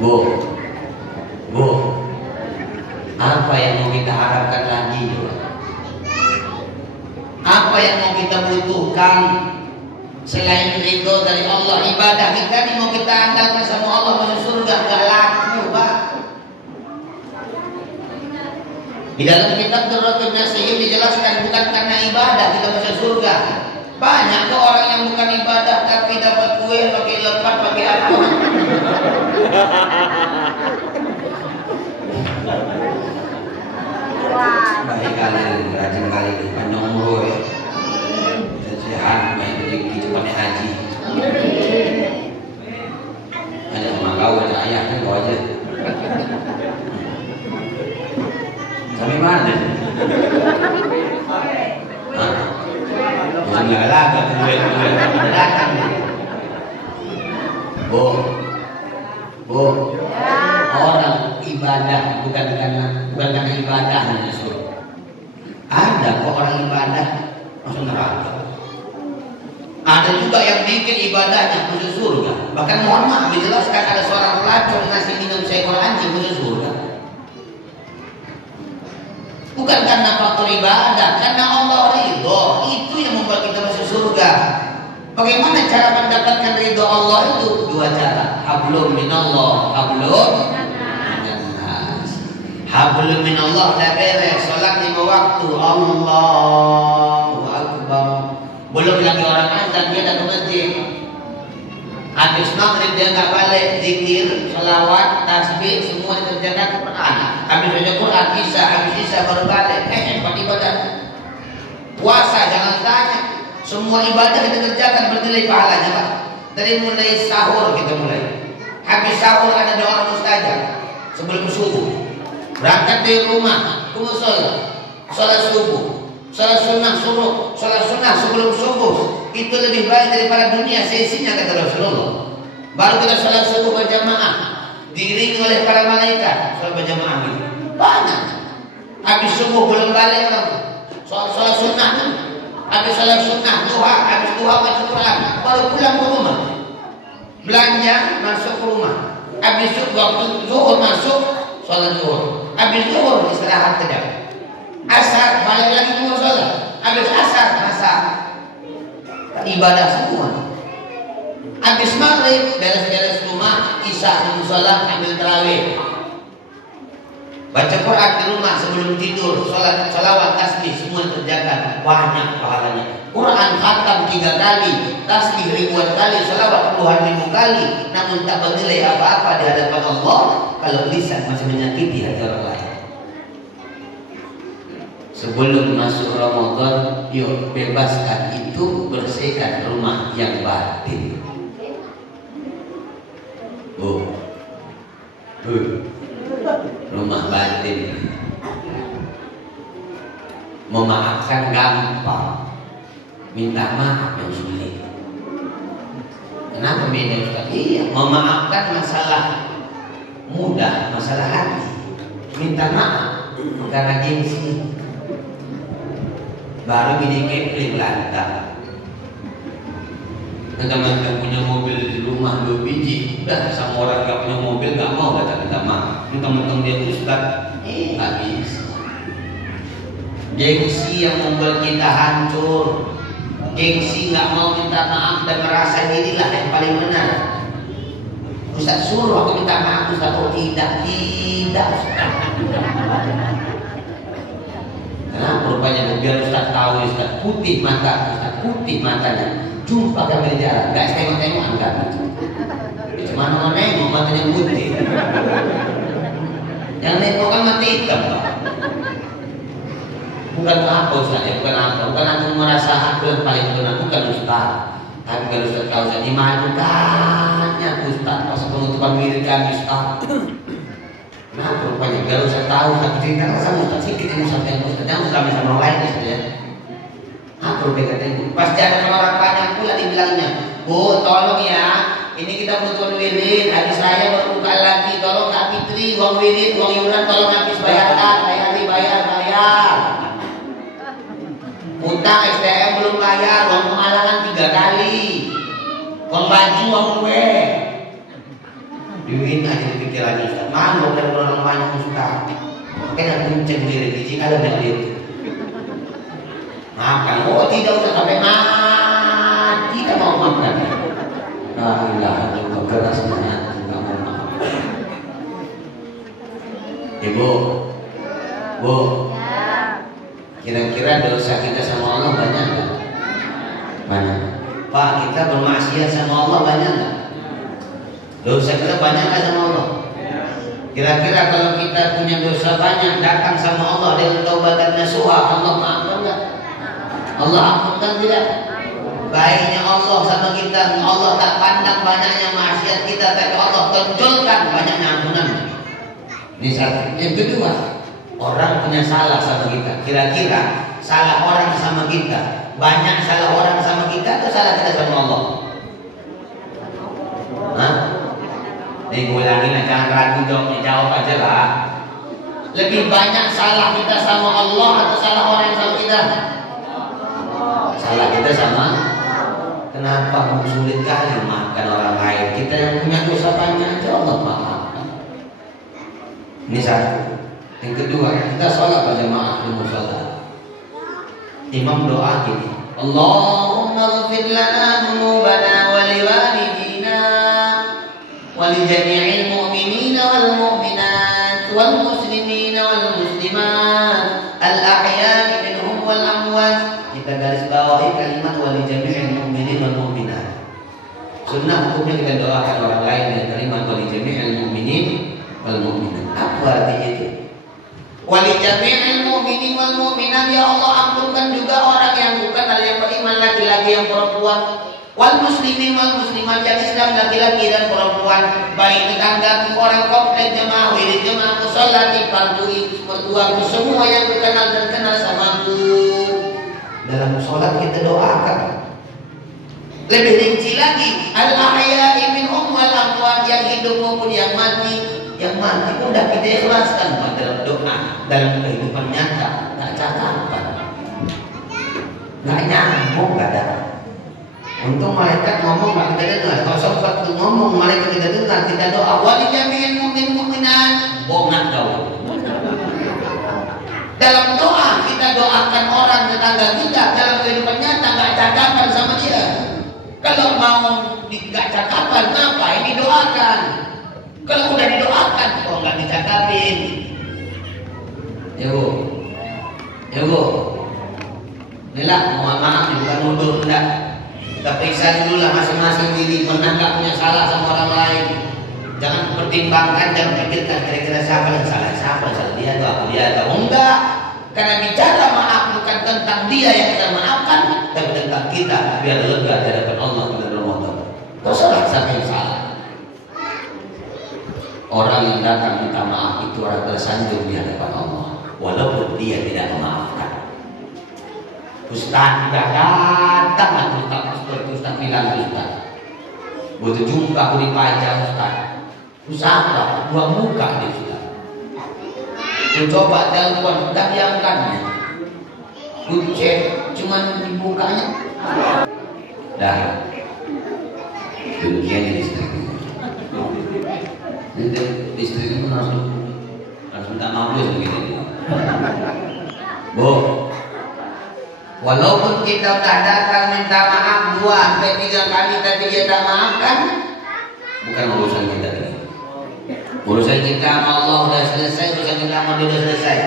Bu, apa yang mau kita harapkan lagi? Apa yang mau kita butuhkan selain ridho dari Allah? Ibadah kita ini mau kita andalkan sama Allah masuk surga, gak laku, Pak. Di dalam kitab Durratun Nasihin dijelaskan bukan karena ibadah kita masuk surga. Banyak kok orang yang bukan ibadah tapi dapat kue, pakai lepat, pakai apa. Baik kali, rajin kali, panjang umur ya. Sehat, banyak rezeki, cepatnya haji. Ada sama kau, ada ayah kan kau aja. Sampai mana? Enggak laga, datang. Bu, orang ibadah bukan karena ibadahnya suruh. Ada kok orang ibadah masuk neraka. Ada juga yang bikin ibadahnya masuk surga. Bahkan mohon maaf dijelaskan ada seorang pelacur ngasih minum seekor anjing masuk surga. Bukan karena faktor ibadah, karena Allah ridho. Itu yang membuat kita masuk surga. Bagaimana cara mendapatkan ridho Allah itu? 2 cara. Hablum minallah, hablum minannas. Hablum minallah dah beres, salat 5 waktu, Allahu Akbar. Belum lagi orang azan dia dah ke masjid. Habis maghrib dia nggak balik, zikir, salawat, tasbih, semua dikerjakan Quran. Habis baca Quran, habis isya baru balik. Hebat ibadah. Puasa jangan tanya, semua ibadah kita kerjakan bernilai pahalanya, Pak. Dari mulai sahur kita mulai. Habis sahur ada doa mustajab sebelum subuh. Berangkat dari rumah ke mushola, sholat subuh, sholat sunnah subuh, sholat sunnah sebelum subuh. Itu lebih baik daripada dunia sesinya kata Rasulullah. Baru kita sholat subuh berjamaah, diiringi oleh para malaikat. Sholat berjamaah gitu banyak. Habis subuh belum balik kan, sholat sunnah. Habis sholat sunnah duha, habis duha baca Quran, baru pulang ke rumah. Belanja masuk ke rumah. Habis waktu zuhur masuk sholat zuhur. Habis zuhur istirahat kejap. Asar balik lagi ke sholat. Habis asar masak. Ibadah semua. Habis maghrib beres-beres rumah, isya musola ambil tarawih. Baca Quran di rumah sebelum tidur, sholat, sholawat, tasbih semua kerjakan, banyak pahalanya. Quran khatam 3 kali, tasbih ribuan kali, sholawat puluhan ribu kali, namun tak bernilai apa-apa di hadapan Allah kalau lisan masih menyakiti hati orang lain. Sebelum masuk Ramadan, yuk bebaskan itu, bersihkan rumah yang batin. Rumah batin. Memaafkan gampang, minta maaf yang sulit. Kenapa beda Ustaz? Iya, memaafkan masalah mudah, masalah hati. Minta maaf karena gengsi. Baru gini kepling lantar. Teman-teman punya mobil di rumah 2 biji, udah sama orang gak punya mobil gak mau kata minta maaf. Mentang-mentang dia Ustaz, gak bisa. Gengsi yang membuat kita hancur. Gengsi gak mau minta maaf dan merasa dirilah yang paling benar. Ustaz suruh aku minta maaf, Ustaz. Oh tidak Ustaz. Kenapa rupanya biar Ustaz tahu, Ustaz putih mata, Ustaz putih matanya. Jumpa kami di jalan, gak tengok-tengokan kan? Mana nengok matanya putih. Yang nengok kan mati hitam, Pak. Bukan apa Ustaz ya, bukan apa. Bukan aku merasa aku yang paling benar, bukan Ustaz. Tapi kalau Ustaz tahu saya dimajukannya Ustaz pas penutupan wirid kami Ustaz. Nah, rupanya kalau Ustaz tahu Ustaz cerita sama Ustaz sedikit ini Ustaz yang Ustaz jangan sama orang lain Ustaz ya. Apa katanya? Pasti ada orang banyak pula dibilangnya, Bu tolong ya, ini kita penutupan wirid, habis raya baru buka lagi, tolong Kak Fitri, uang wirid, uang iuran tolong habis bayarkan, bayar. Utang STM belum bayar, uang pemalangan 3 kali, uang baju, uang kue. Duit aja di pikiran Ustaz. Malu dari orang banyak Ustaz. Kena kuncen diri di ada begitu. Makan, oh tidak usah sampai mati, tidak mau makan. La ilaha illallah, kerasnya tidak mau makan. Ibu, Bu, kira-kira dosa kita sama Allah banyak nggak? Banyak. Pak, kita bermaksiat sama Allah banyak nggak? Dosa kita banyak nggak sama Allah? Kira-kira kalau kita punya dosa banyak, datang sama Allah dengan taubatan nasuha, Allah maafkan nggak? Allah ampunkan tidak? Baiknya Allah sama kita, Allah tak pandang banyaknya maksiat kita, tapi Allah tonjolkan banyaknya ampunan. Ini satu. Yang kedua, orang punya salah sama kita. Kira-kira salah orang sama kita, banyak salah orang sama kita atau salah kita sama Allah? Hah? Nih ulangin, jangan ragu jawabnya, jawab aja lah. Lebih banyak salah kita sama Allah atau salah orang sama kita? Salah kita sama. Kenapa sulit kali maafkan orang lain? Kita yang punya dosa banyak aja Allah maafkan. Ini satu. Yang kedua, kita sholat berjamaah di mushola. Imam doa gini, Allahumma ighfir lana dzunubana wa liwalidina wa li jami'il mu'minina wal mu'minat wal muslimina wal muslimat al ahya'i minhum wal amwat. Kita garis bawahi kalimat wali jami'il mu'minin wal mu'minat. Sunnah hukumnya kita doakan orang lain dengan kalimat wali jami'il mu'minin wal mu'minat. Apa artinya itu? Wali jami'il mu'minin wal mu'minat, ya Allah ampunkan juga orang yang bukan hal yang beriman, laki-laki yang perempuan. Wal muslimin wal muslimat, yang Islam laki-laki dan perempuan, baik tetangga, orang komplek, jemaah wirid, jemaah mushola, dipantui, mertuaku, semua yang kenal dan kenal samaku. Dalam sholat kita doakan. Lebih rinci lagi, al-ahya'i minhum wal amwat, yang hidup maupun yang mati. Yang mati pun dah kita ikhlaskan dalam doa, dalam kehidupan nyata, tak cakapan, nggak nyambung kadang. Untung malaikat ngomong nggak kita dengar. Kalau sempat ngomong malaikat kita dengar, kita doa wali jami'il mu'min mu'minat, bongat kau. Dalam doa kita doakan orang tetangga kita, dalam kehidupan nyata nggak cakapan sama dia. Kalau mau nggak cakapan, ngapain didoakan? Kalau udah didoakan, kok nggak dicakapin? Ya bu, inilah mohon maaf bukan nuduh enggak. Kita periksa dulu lah masing-masing diri, pernah nggak punya salah sama orang lain. Jangan pertimbangkan, jangan pikirkan kira-kira siapa yang salah, dia atau aku dia atau enggak. Karena bicara maaf bukan tentang dia yang kita maafkan, tapi tentang kita biar lega di hadapan Allah pada Ramadan. Kau salah siapa yang salah? Orang yang datang minta maaf itu orang tersanjung di hadapan Allah, walaupun dia tidak memaafkan. Ustaz tidak datang, Ustaz bilang Ustaz, butuh jumpa aku di pajak Ustaz. Ustaz apa? Dua muka dia Ustaz. Ku coba telepon, tak diangkatnya. Ku cek, cuman di mukanya. Dah. Demikian listrik. Nanti listrik itu harus minta maaf begini. Bu, walaupun kita udah datang minta maaf 2-3 kali tapi dia tak maafkan, bukan urusan kita ini. Urusan kita sama Allah sudah selesai, urusan kita sama dia sudah selesai.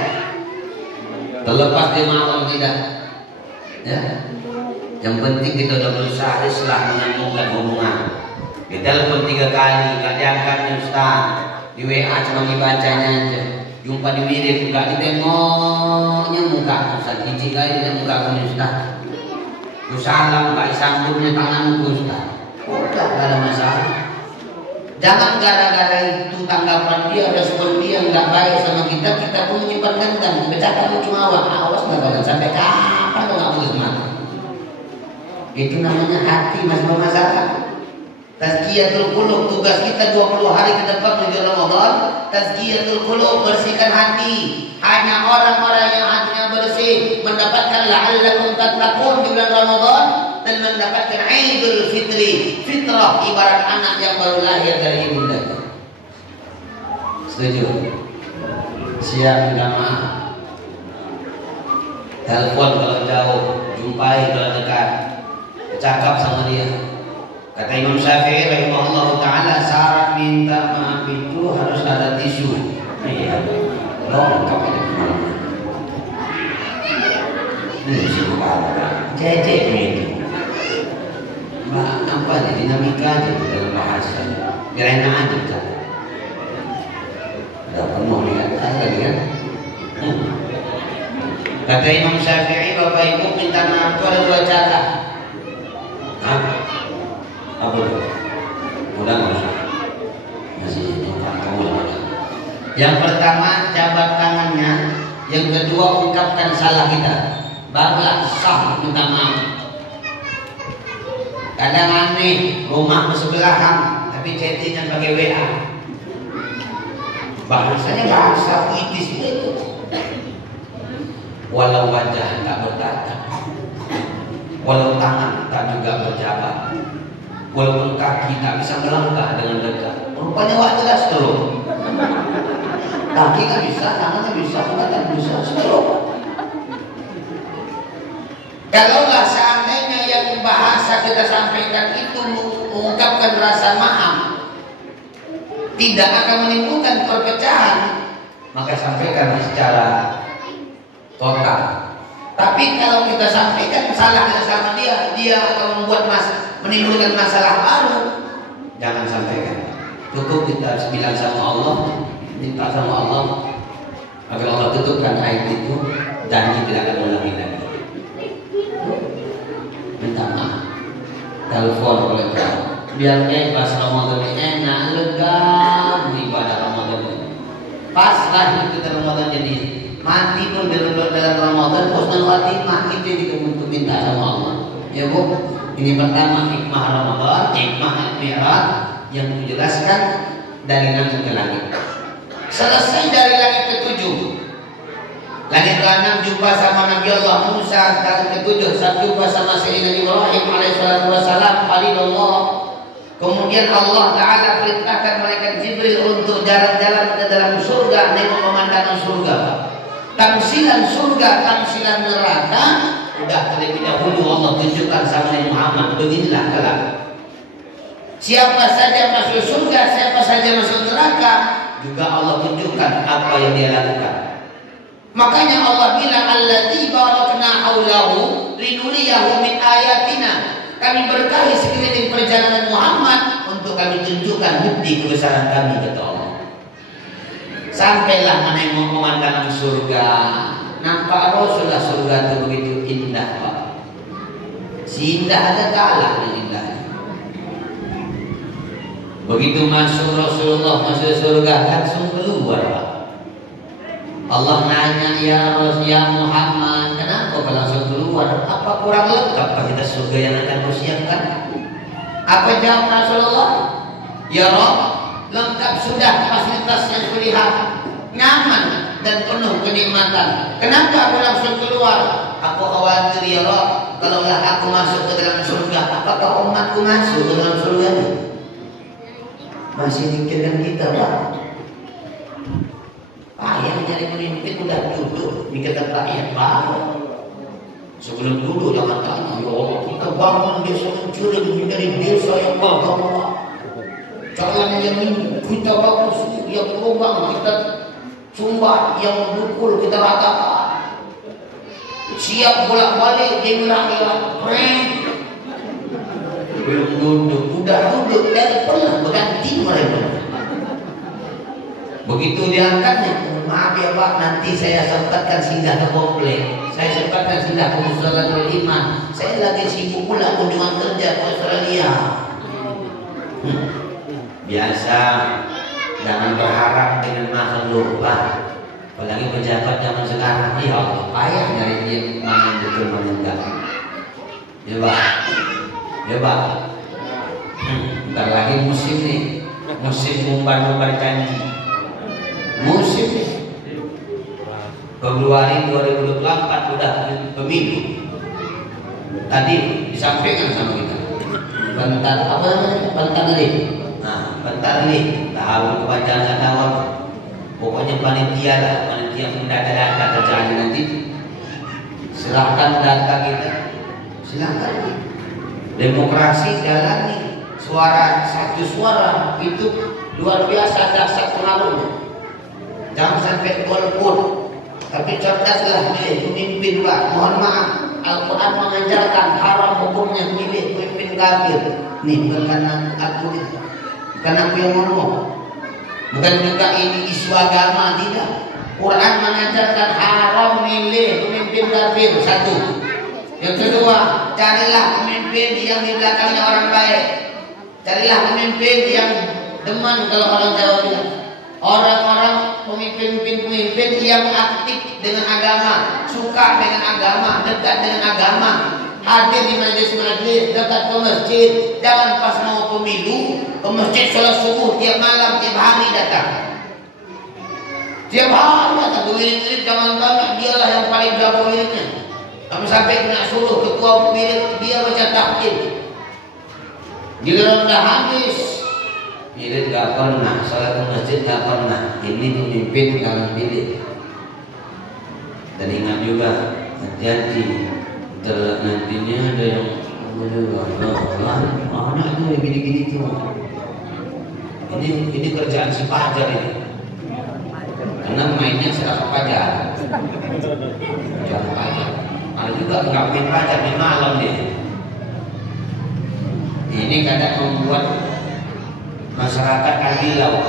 Terlepas dia maaf atau tidak, ya. Yang penting kita sudah berusaha islah menyambungkan hubungan. Kita telepon 3 kali, nggak diangkatnya Ustaz. Di WA cuma dibacanya aja. Jumpa di wirid, nggak ditengoknya muka Ustaz. Hiji kali dia muka aku Ustaz. Ku salam, nggak disambungnya tanganku Ustaz. Udah, nggak ada masalah. Jangan gara-gara itu tanggapan dia, respon dia nggak baik sama kita, kita pun menyimpan dendam. Pecahkan cuma awas nggak bakal sampai kapan lo nggak putus mati. Itu namanya hati masih bermasalah. Tazkiyatul qulub, tugas kita 20 hari ke depan menuju Ramadan. Tazkiyatul qulub, bersihkan hati. Hanya orang-orang yang hatinya bersih mendapatkan la'allakum tattaqun di bulan Ramadan dan mendapatkan Idul Fitri, fitrah ibarat anak yang baru lahir dari ibundanya. Setuju? Siap minta maaf. Telepon kalau jauh, jumpai kalau dekat, cakap sama dia. Kata Imam Syafi'i rahimahullah taala, syarat minta maaf itu harus ada tisu. Iya. Lengkap itu. Ini subhanallah. Cecek itu. Apa aja dinamika aja dalam bahasa. Biar enak aja kan. Ada penuh lihat lagi kan. Kata Imam Syafi'i, Bapak Ibu minta maaf itu ada 2 cara. Hah? Apa itu? Udah nggak usah. Masih kamu lama. Yang pertama jabat tangannya, yang kedua ungkapkan salah kita, barulah sah minta maaf. Kadang aneh, rumah bersebelahan, tapi chattingnya pakai WA. Bahasanya bahasa puitis itu. Walau wajah tak bertatap, walau tangan tak juga berjabat, walaupun kaki tak bisa melangkah dengan dekat. Rupanya wajah dah stroke. Kaki kan bisa, tangannya bisa, bukan bisa stroke. Kalaulah seandainya yang bahasa kita sampaikan itu mengungkapkan rasa maaf tidak akan menimbulkan perpecahan, maka sampaikan secara total. Tapi kalau kita sampaikan salahnya sama dia, dia akan membuat menimbulkan masalah baru. Jangan sampaikan. Cukup kita bilang sama Allah, minta sama Allah agar Allah tutupkan aib itu, janji tidak akan ulangi lagi. Minta maaf. Telepon oleh kamu. Biar pas Ramadan ini enak, lega ibadah Ramadan ini. Pasrah itu Ramadan jadi mati pun dalam Ramadan husnul khatimah, itu untuk minta sama Allah. Ya Bu, ini pertama hikmah Ramadan, hikmah Mi'raj yang menjelaskan dari langit ke langit. Selesai dari langit ke-7, langit ke-6 jumpa sama Nabi Allah Musa, langit ke-7 jumpa sama Sayyidina Ibrahim alaihissalatu wassalam, Khalilullah. Kemudian Allah Ta'ala perintahkan malaikat Jibril untuk jalan-jalan ke dalam surga, nengok pemandangan surga. Tamsilan surga, tamsilan neraka, udah terlebih dahulu Allah tunjukkan sama Nabi Muhammad, beginilah kelak. Siapa saja masuk surga, siapa saja masuk neraka, juga Allah tunjukkan apa yang dia lakukan. Makanya Allah bilang allati barakna haulahu linuriyahu min ayatina. Kami berkahi sekeliling perjalanan Muhammad untuk kami tunjukkan bukti kebesaran kami, kata Allah. Sampailah menengok pemandangan surga. Nampak Rasulullah surga itu begitu indah, Pak. Si indah ada kalah dengan indahnya. Begitu masuk Rasulullah masuk surga langsung keluar, Pak. Allah nanya, ya Muhammad, kenapa kau langsung keluar? Apa kurang lengkap kita surga yang akan kau siapkan? Apa jawab Rasulullah? Ya Rabb, lengkap sudah fasilitas yang kulihat, nyaman dan penuh kenikmatan. Kenapa aku langsung keluar? Aku khawatir ya Rabb, kalaulah aku masuk ke dalam surga, apakah umatku masuk ke dalam surga? Masih mikirkan kita, Pak. Payah nyari pemimpin udah duduk mikirkan rakyat, Pak. Sebelum dulu jangan tanya, ya Allah, kita bangun desa mencuri menjadi desa yang bawah. Jalan yang kita bagus, yang lubang kita sumbat, yang dukul kita ratakan. Siap bolak-balik di rakyat, belum duduk, udah duduk dan pernah berganti mereka. Begitu diangkatnya, maaf ya Pak, nanti saya sempatkan singgah ke komplek, saya sempatkan singgah ke Musolatul Iman, saya lagi sibuk pula kunjungan kerja ke Australia. Biasa, jangan berharap dengan makhluk, Pak. Apalagi pejabat zaman sekarang, ya Allah, payah nyari dia mana betul mana enggak. Ya Pak. Ya Pak, bentar lagi musim nih, musim umbar-umbar janji. Musim nih, Februari 2024 udah pemilu. Tadi disampaikan sama kita. Bentar apa namanya? Bentar nih. Nah, bentar nih. Tahu kepanjangan nggak tahu. Pokoknya panitia lah, panitia mendata-data kerjaan nanti. Silahkan data kita. Silahkan. Demokrasi jalani, suara satu suara itu luar biasa dahsyat pengaruhnya. Jangan sampai golput, tapi cerdaslah milih pemimpin, Pak. Mohon maaf, Al-Quran mengajarkan haram hukumnya milih pemimpin kafir. Nih bukan aku, bukan aku yang ngomong, bukan juga ini isu agama, tidak. Quran mengajarkan haram milih pemimpin kafir. Satu. Yang kedua, carilah pemimpin yang di belakangnya orang baik. Carilah pemimpin yang deman, kalau orang Jawa bilang, orang-orang pemimpin yang aktif dengan agama, suka dengan agama, dekat dengan agama, hadir di majelis-majelis, dekat ke masjid. Jangan pas mau pemilu ke masjid sholat subuh tiap malam, tiap hari datang. Tiap hari datang wirid-wirid, jangan tanya, dialah yang paling jago wiridnya. Sampai kena suruh ketua wirid dia baca tahkim. Bila udah habis, wirid gak pernah, sholat ke masjid gak pernah. Ini pemimpin kalian pilih. Dan ingat juga, hati-hati, nantinya ada yang anaknya gini-gini tuh. Ini kerjaan si pajar ini. Karena mainnya serasa pajar. Kerjaan pajar. Ada juga ngapin pacar di malam dia. Ini kadang membuat masyarakat adilau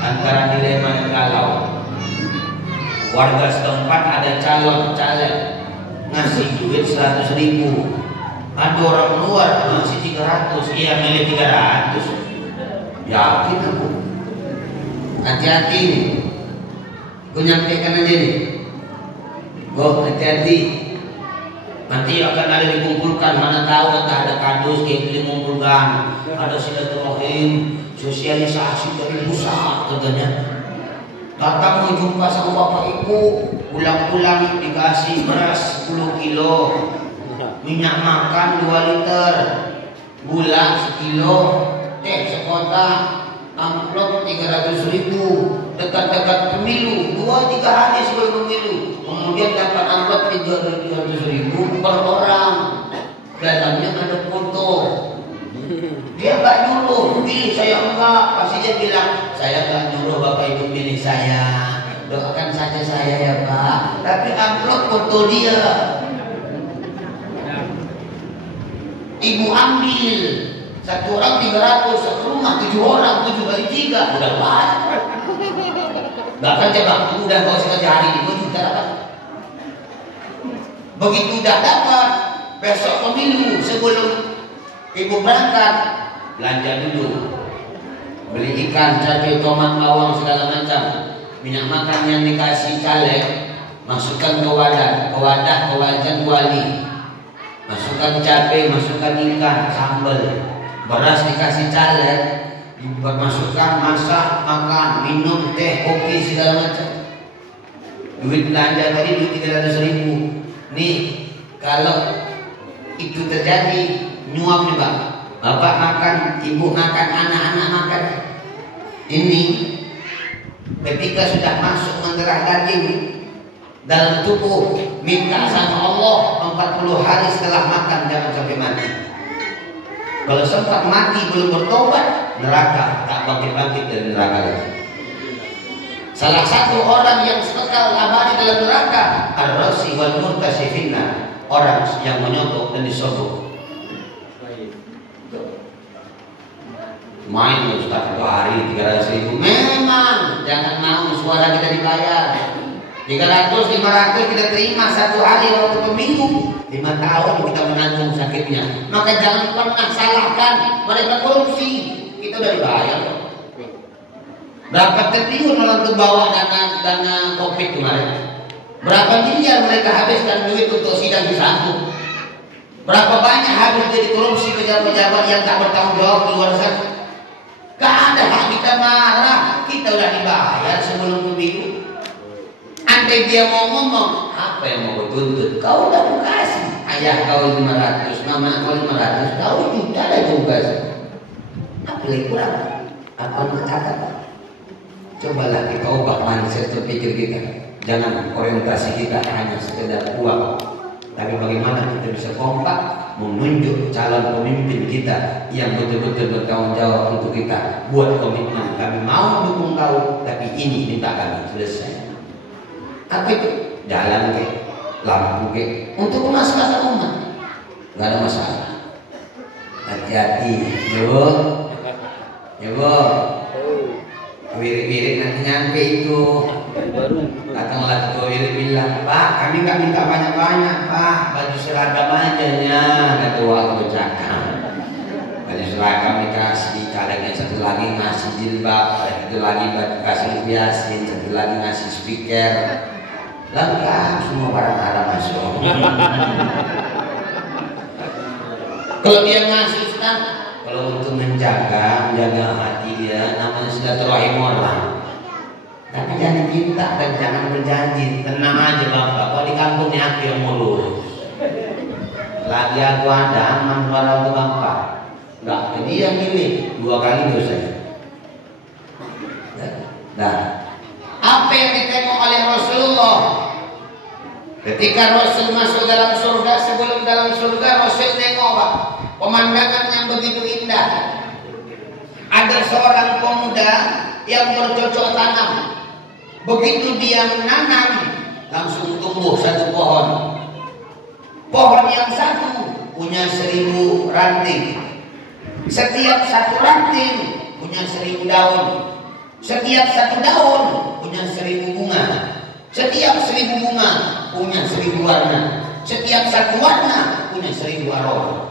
antara dilema dan galau. Warga setempat ada calon caleg ngasih duit 100.000, ada orang luar ngasih 300, iya milih 300. Yakin aku. Hati-hati nih. Gue nyampaikan aja nih. Gue hati-hati. Nanti akan ada dikumpulkan, mana tahu entah ada kardus kayak mengumpulkan, ada silaturahim, sosialisasi dari pusat katanya. Datang mau jumpa sama bapak ibu, pulang-pulang dikasih beras 10 kilo, minyak makan 2 liter, gula 1 kilo, teh sekotak, amplop 300.000. Dekat-dekat pemilu 2-3 hari sebelum pemilu, kemudian dapat amplop 300.000 per orang. Dalamnya ada foto. Dia nggak nyuruh, saya enggak. Pasti dia bilang, saya nggak nyuruh Bapak Ibu pilih saya. Doakan saja saya ya Pak. Tapi amplop foto dia. Ibu ambil. Satu orang 300, satu rumah 7 orang, 7 kali 3, udah banyak. Bahkan coba, udah kau sekali hari ini 2 juta dapat. Begitu udah dapat, besok pemilu sebelum ibu berangkat, belanja dulu. Beli ikan, cabai, tomat, bawang, segala macam. Minyak makan yang dikasih caleg, masukkan ke wadah, ke wajan wali. Masukkan cabai, masukkan ikan, sambal. Beras dikasih caleg, dimasukkan, masak, makan, minum, teh, kopi, segala macam. Duit belanja tadi duit 300.000. Nih, kalau itu terjadi, nyuap nih Pak. Bapak makan, ibu makan, anak-anak makan. Ini ketika sudah masuk mendarah daging dalam tubuh, minta sama Allah 40 hari setelah makan jangan sampai mati. Kalau sempat mati belum bertobat, neraka, tak bangkit-bangkit dari neraka lagi. Salah satu orang yang kekal abadi dalam neraka, ar-rasi wal murtasifinna, orang yang menyogok dan disogok. Main Ustaz 2 hari 300.000. Memang jangan mau suara kita dibayar. 300, 500 kita terima 1 hari waktu pemilu. 5 tahun kita menanggung sakitnya. Maka jangan pernah salahkan mereka korupsi. Kita udah dibayar. Berapa triliun orang tuh bawa dana COVID kemarin? Berapa miliar mereka habiskan duit untuk sidang disambung? Berapa banyak habis dari korupsi pejabat-pejabat yang tak bertanggung jawab di luar sana? Gak ada hak kita marah. Kita udah dibayar sebelum pemilu. Andai dia mau ngomong, apa yang mau tuntut? Kau udah kasih. Ayah kau 500, mama kau 500, kau juta dah kau kasih. Apa lagi kurang? Apa nak kata? Cobalah kita ubah mindset berpikir kita. Jangan orientasi kita hanya sekedar uang, tapi bagaimana kita bisa kompak menunjuk calon pemimpin kita yang betul-betul bertanggung jawab untuk kita. Buat komitmen, kami mau dukung kau, tapi ini minta kami selesai. Apa itu? Jalan ke, lampu ke, untuk kemaslahatan umat. Gak ada masalah. Hati-hati, yo, yo. Wirik-wirik nanti nyampe itu. Datanglah ketua wirik bilang, Pak, kami nggak minta banyak-banyak, Pak. Baju seragam aja ya, ketua kebijakan. Baju seragam dikasih, calegnya satu lagi ngasih jilbab, satu lagi kasih hiasin, satu lagi ngasih speaker. Lengkap semua barang haram masuk. Kalau dia ngasih kan, kalau untuk menjaga hati dia, namanya silaturahim orang. Tapi jangan minta dan jangan berjanji. Tenang aja Bapak, kalau di kampung ini aku yang ngurus. Lagi aku ada aman suara untuk Bapak. Enggak, dia milih 2 kali dosa. Nah, apa yang ditengok oleh Rasulullah? Ketika Rasul masuk dalam surga, sebelum dalam surga Rasul tengok pemandangan yang begitu indah. Ada seorang pemuda yang bercocok tanam. Begitu dia menanam, langsung tumbuh satu pohon. Pohon yang satu punya 1000 ranting. Setiap satu ranting punya 1000 daun. Setiap satu daun punya 1000 bunga. Setiap 1000 bunga punya 1000 warna. Setiap satu warna punya 1000 aroma.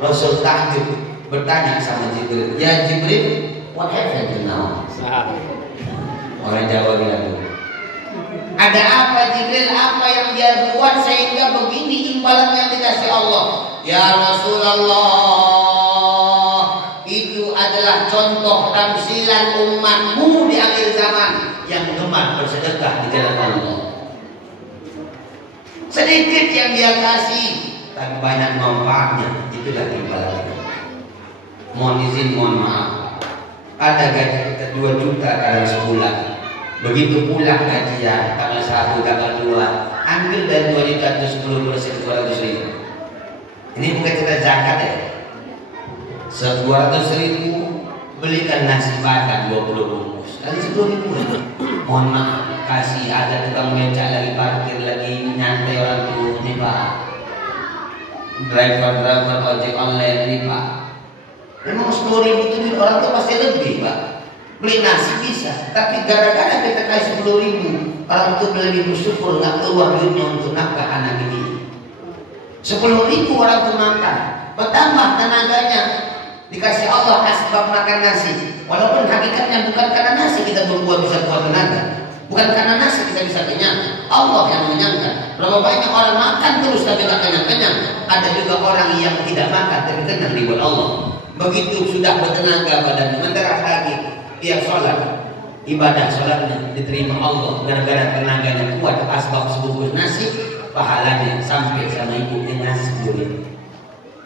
Rasul takjub bertanya sama Jibril, ya Jibril, what happened now? Orang Jawa bilang, ada apa Jibril? Apa yang dia buat sehingga begini imbalan yang dikasih Allah? Ya Rasulullah, itu adalah contoh tamsilan umatmu di akhir zaman yang gemar bersedekah di jalan Allah. Sedikit yang dia kasih, tapi banyak manfaatnya. Itulah imbalan. Mohon izin, mohon maaf. Ada gaji kita 2 juta dalam sebulan. Begitu pulang gajian tanggal 1, tanggal 2, ambil dari 2 juta itu 10% 200.000. Ini bukan kita zakat ya. 200.000 belikan nasi padang 20 bungkus kali 10.000. Mohon maaf, kasih ada tukang becak lagi parkir lagi nyantai orang tuh ini Pak, driver ojek online ini Pak. Memang 10.000 itu duit orang tuh pasti lebih Pak. Beli nasi bisa, tapi gara-gara kita kasih 10.000 orang tuh lebih bersyukur nggak keluar duitnya untuk nafkah anak ini. 10.000 orang tuh makan, bertambah tenaganya. Dikasih Allah asbab makan nasi. Walaupun hakikatnya bukan karena nasi kita berbuat bisa kuat tenaga, bukan karena nasi kita bisa kenyang. Allah yang mengenyangkan. Berapa banyak orang makan terus tapi tak kenyang-kenyang. Ada juga orang yang tidak makan tapi kenyang dibuat Allah. Begitu sudah bertenaga badannya, mendarah lagi dia sholat, ibadah sholatnya diterima Allah gara-gara tenaganya kuat. Asbab sebungkus nasi, pahalanya sampai sama ibunya nasi dulu.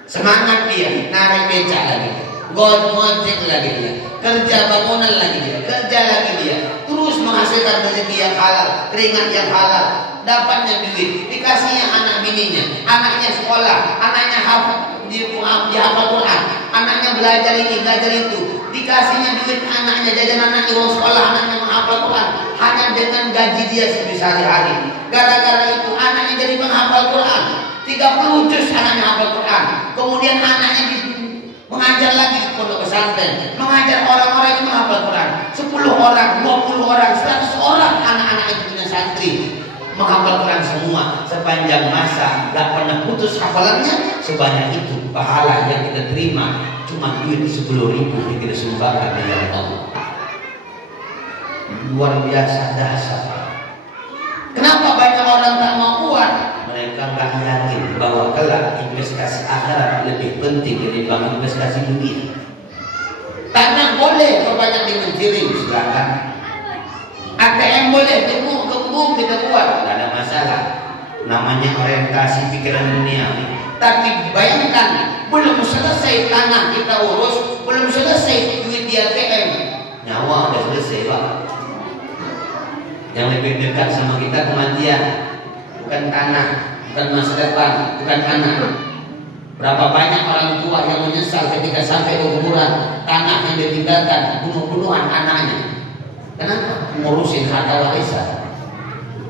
Semangat dia, narik becak lagi, ngojek lagi dia, kerja bangunan lagi dia, kerja lagi dia, terus menghasilkan rezeki yang halal, keringat yang halal, dapatnya duit, dikasihnya anak bininya, anaknya sekolah, anaknya hafal Quran, anaknya belajar ini, belajar itu, dikasihnya duit anaknya, jajan anaknya uang sekolah, anaknya menghafal Quran, hanya dengan gaji dia sehari-hari. Gara-gara itu anaknya jadi menghafal Quran. 30 juz anaknya hafal Quran. Kemudian anaknya mengajar lagi di pondok pesantren, mengajar orang-orang yang menghafal Quran. 10 orang, 20 orang, 100 orang anak-anak itu punya santri menghafal Quran semua sepanjang masa, gak pernah putus hafalannya. Sebanyak itu pahala yang kita terima cuma duit 10.000 yang kita sumbangkan di jalan Allah. Luar biasa dahsyat. Kenapa banyak orang tak mau keluar? Mereka nggak yakin bahwa kelak investasi akhirat lebih penting daripada investasi dunia. Tanah boleh perbanyak dimenjiring, silakan. ATM boleh gembung kita buat, nggak ada masalah. Namanya orientasi pikiran dunia. Tapi bayangkan, belum selesai tanah kita urus, belum selesai duit di ATM, nyawa udah selesai Pak. Yang lebih dekat sama kita kematian, bukan tanah, bukan masa depan, bukan anak. Berapa banyak orang tua yang menyesal ketika sampai ke kuburan, tanah yang ditinggalkan, bunuh-bunuhan anaknya. Kenapa? Ngurusin harta warisan.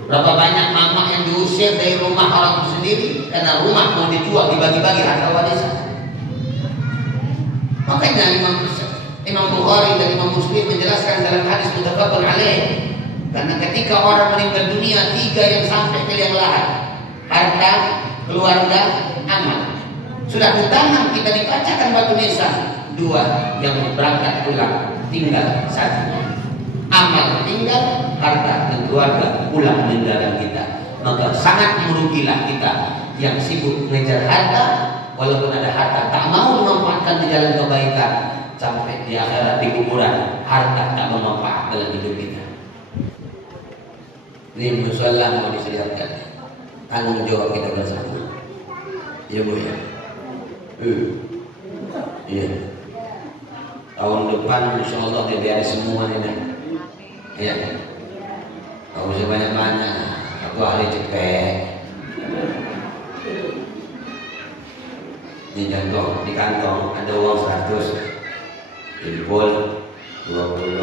Berapa banyak mama yang diusir dari rumah orang itu sendiri karena rumah mau dijual, dibagi-bagi harta warisan. Makanya Imam Bukhari dan Imam Muslim menjelaskan dalam hadis muttafaqun alaih, karena ketika orang meninggal dunia, 3 yang sampai ke liang lahat: harta, keluarga, amal. Sudah di tangan kita dibacakan batu nisan, 2 yang berangkat pulang, tinggal 1. Amal tinggal, harta dan keluarga pulang meninggalkan kita. Maka sangat merugilah kita yang sibuk mengejar harta, walaupun ada harta tak mau memanfaatkan di jalan kebaikan. Sampai di akhirat di kuburan, harta tak bermanfaat dalam hidup kita. Ini musola mau disediakan, tanggung jawab kita bersama. Iya Bu ya. Iya. Tahun depan insya Allah dibiarin semua ini. Iya. Gak usah banyak-banyak. 1 hari cepet. Ini contoh di kantong ada uang 100, jempol 20,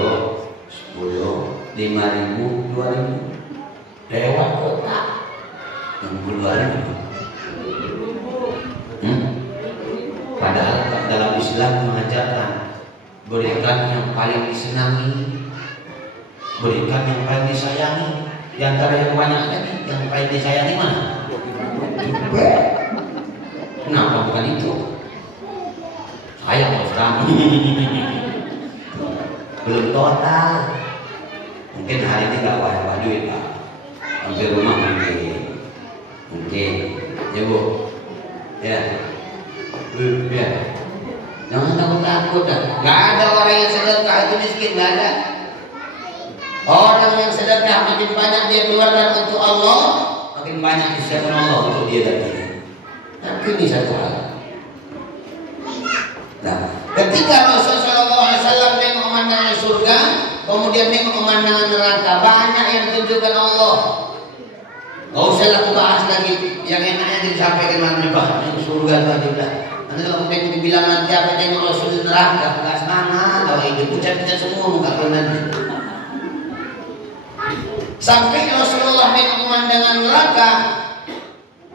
10, 5.000, 2.000. Lewat kota 62.000. Padahal dalam Islam mengajarkan berikan yang paling disenangi, berikan yang paling disayangi. Di antara yang banyak tadi, yang paling disayangi mana? Kenapa bukan itu? Saya Ustaz. Belum total. Mungkin hari ini gak wah duit Pak. Hampir rumah mungkin ya Bu ya ya, jangan takut dah. Gak ada orang yang sedekah itu miskin, gak ada. Orang yang sedekah makin banyak dia keluarkan untuk Allah, makin banyak disiapkan Allah untuk dia tadi. Tapi ini satu hal. Nah, ketika Rasulullah SAW nengok pemandangan surga, kemudian nengok pemandangan neraka, banyak yang ditunjukkan Allah. Gak usah lah aku bahas lagi, yang enaknya disampaikan dengan lebih. Ini surga tadi udah. Nanti kalau mereka bilang nanti apa tengok Rasul neraka, enggak semangat, kalau itu pucat-pucat semua muka kau nanti. Sampai Rasulullah nengok pemandangan neraka,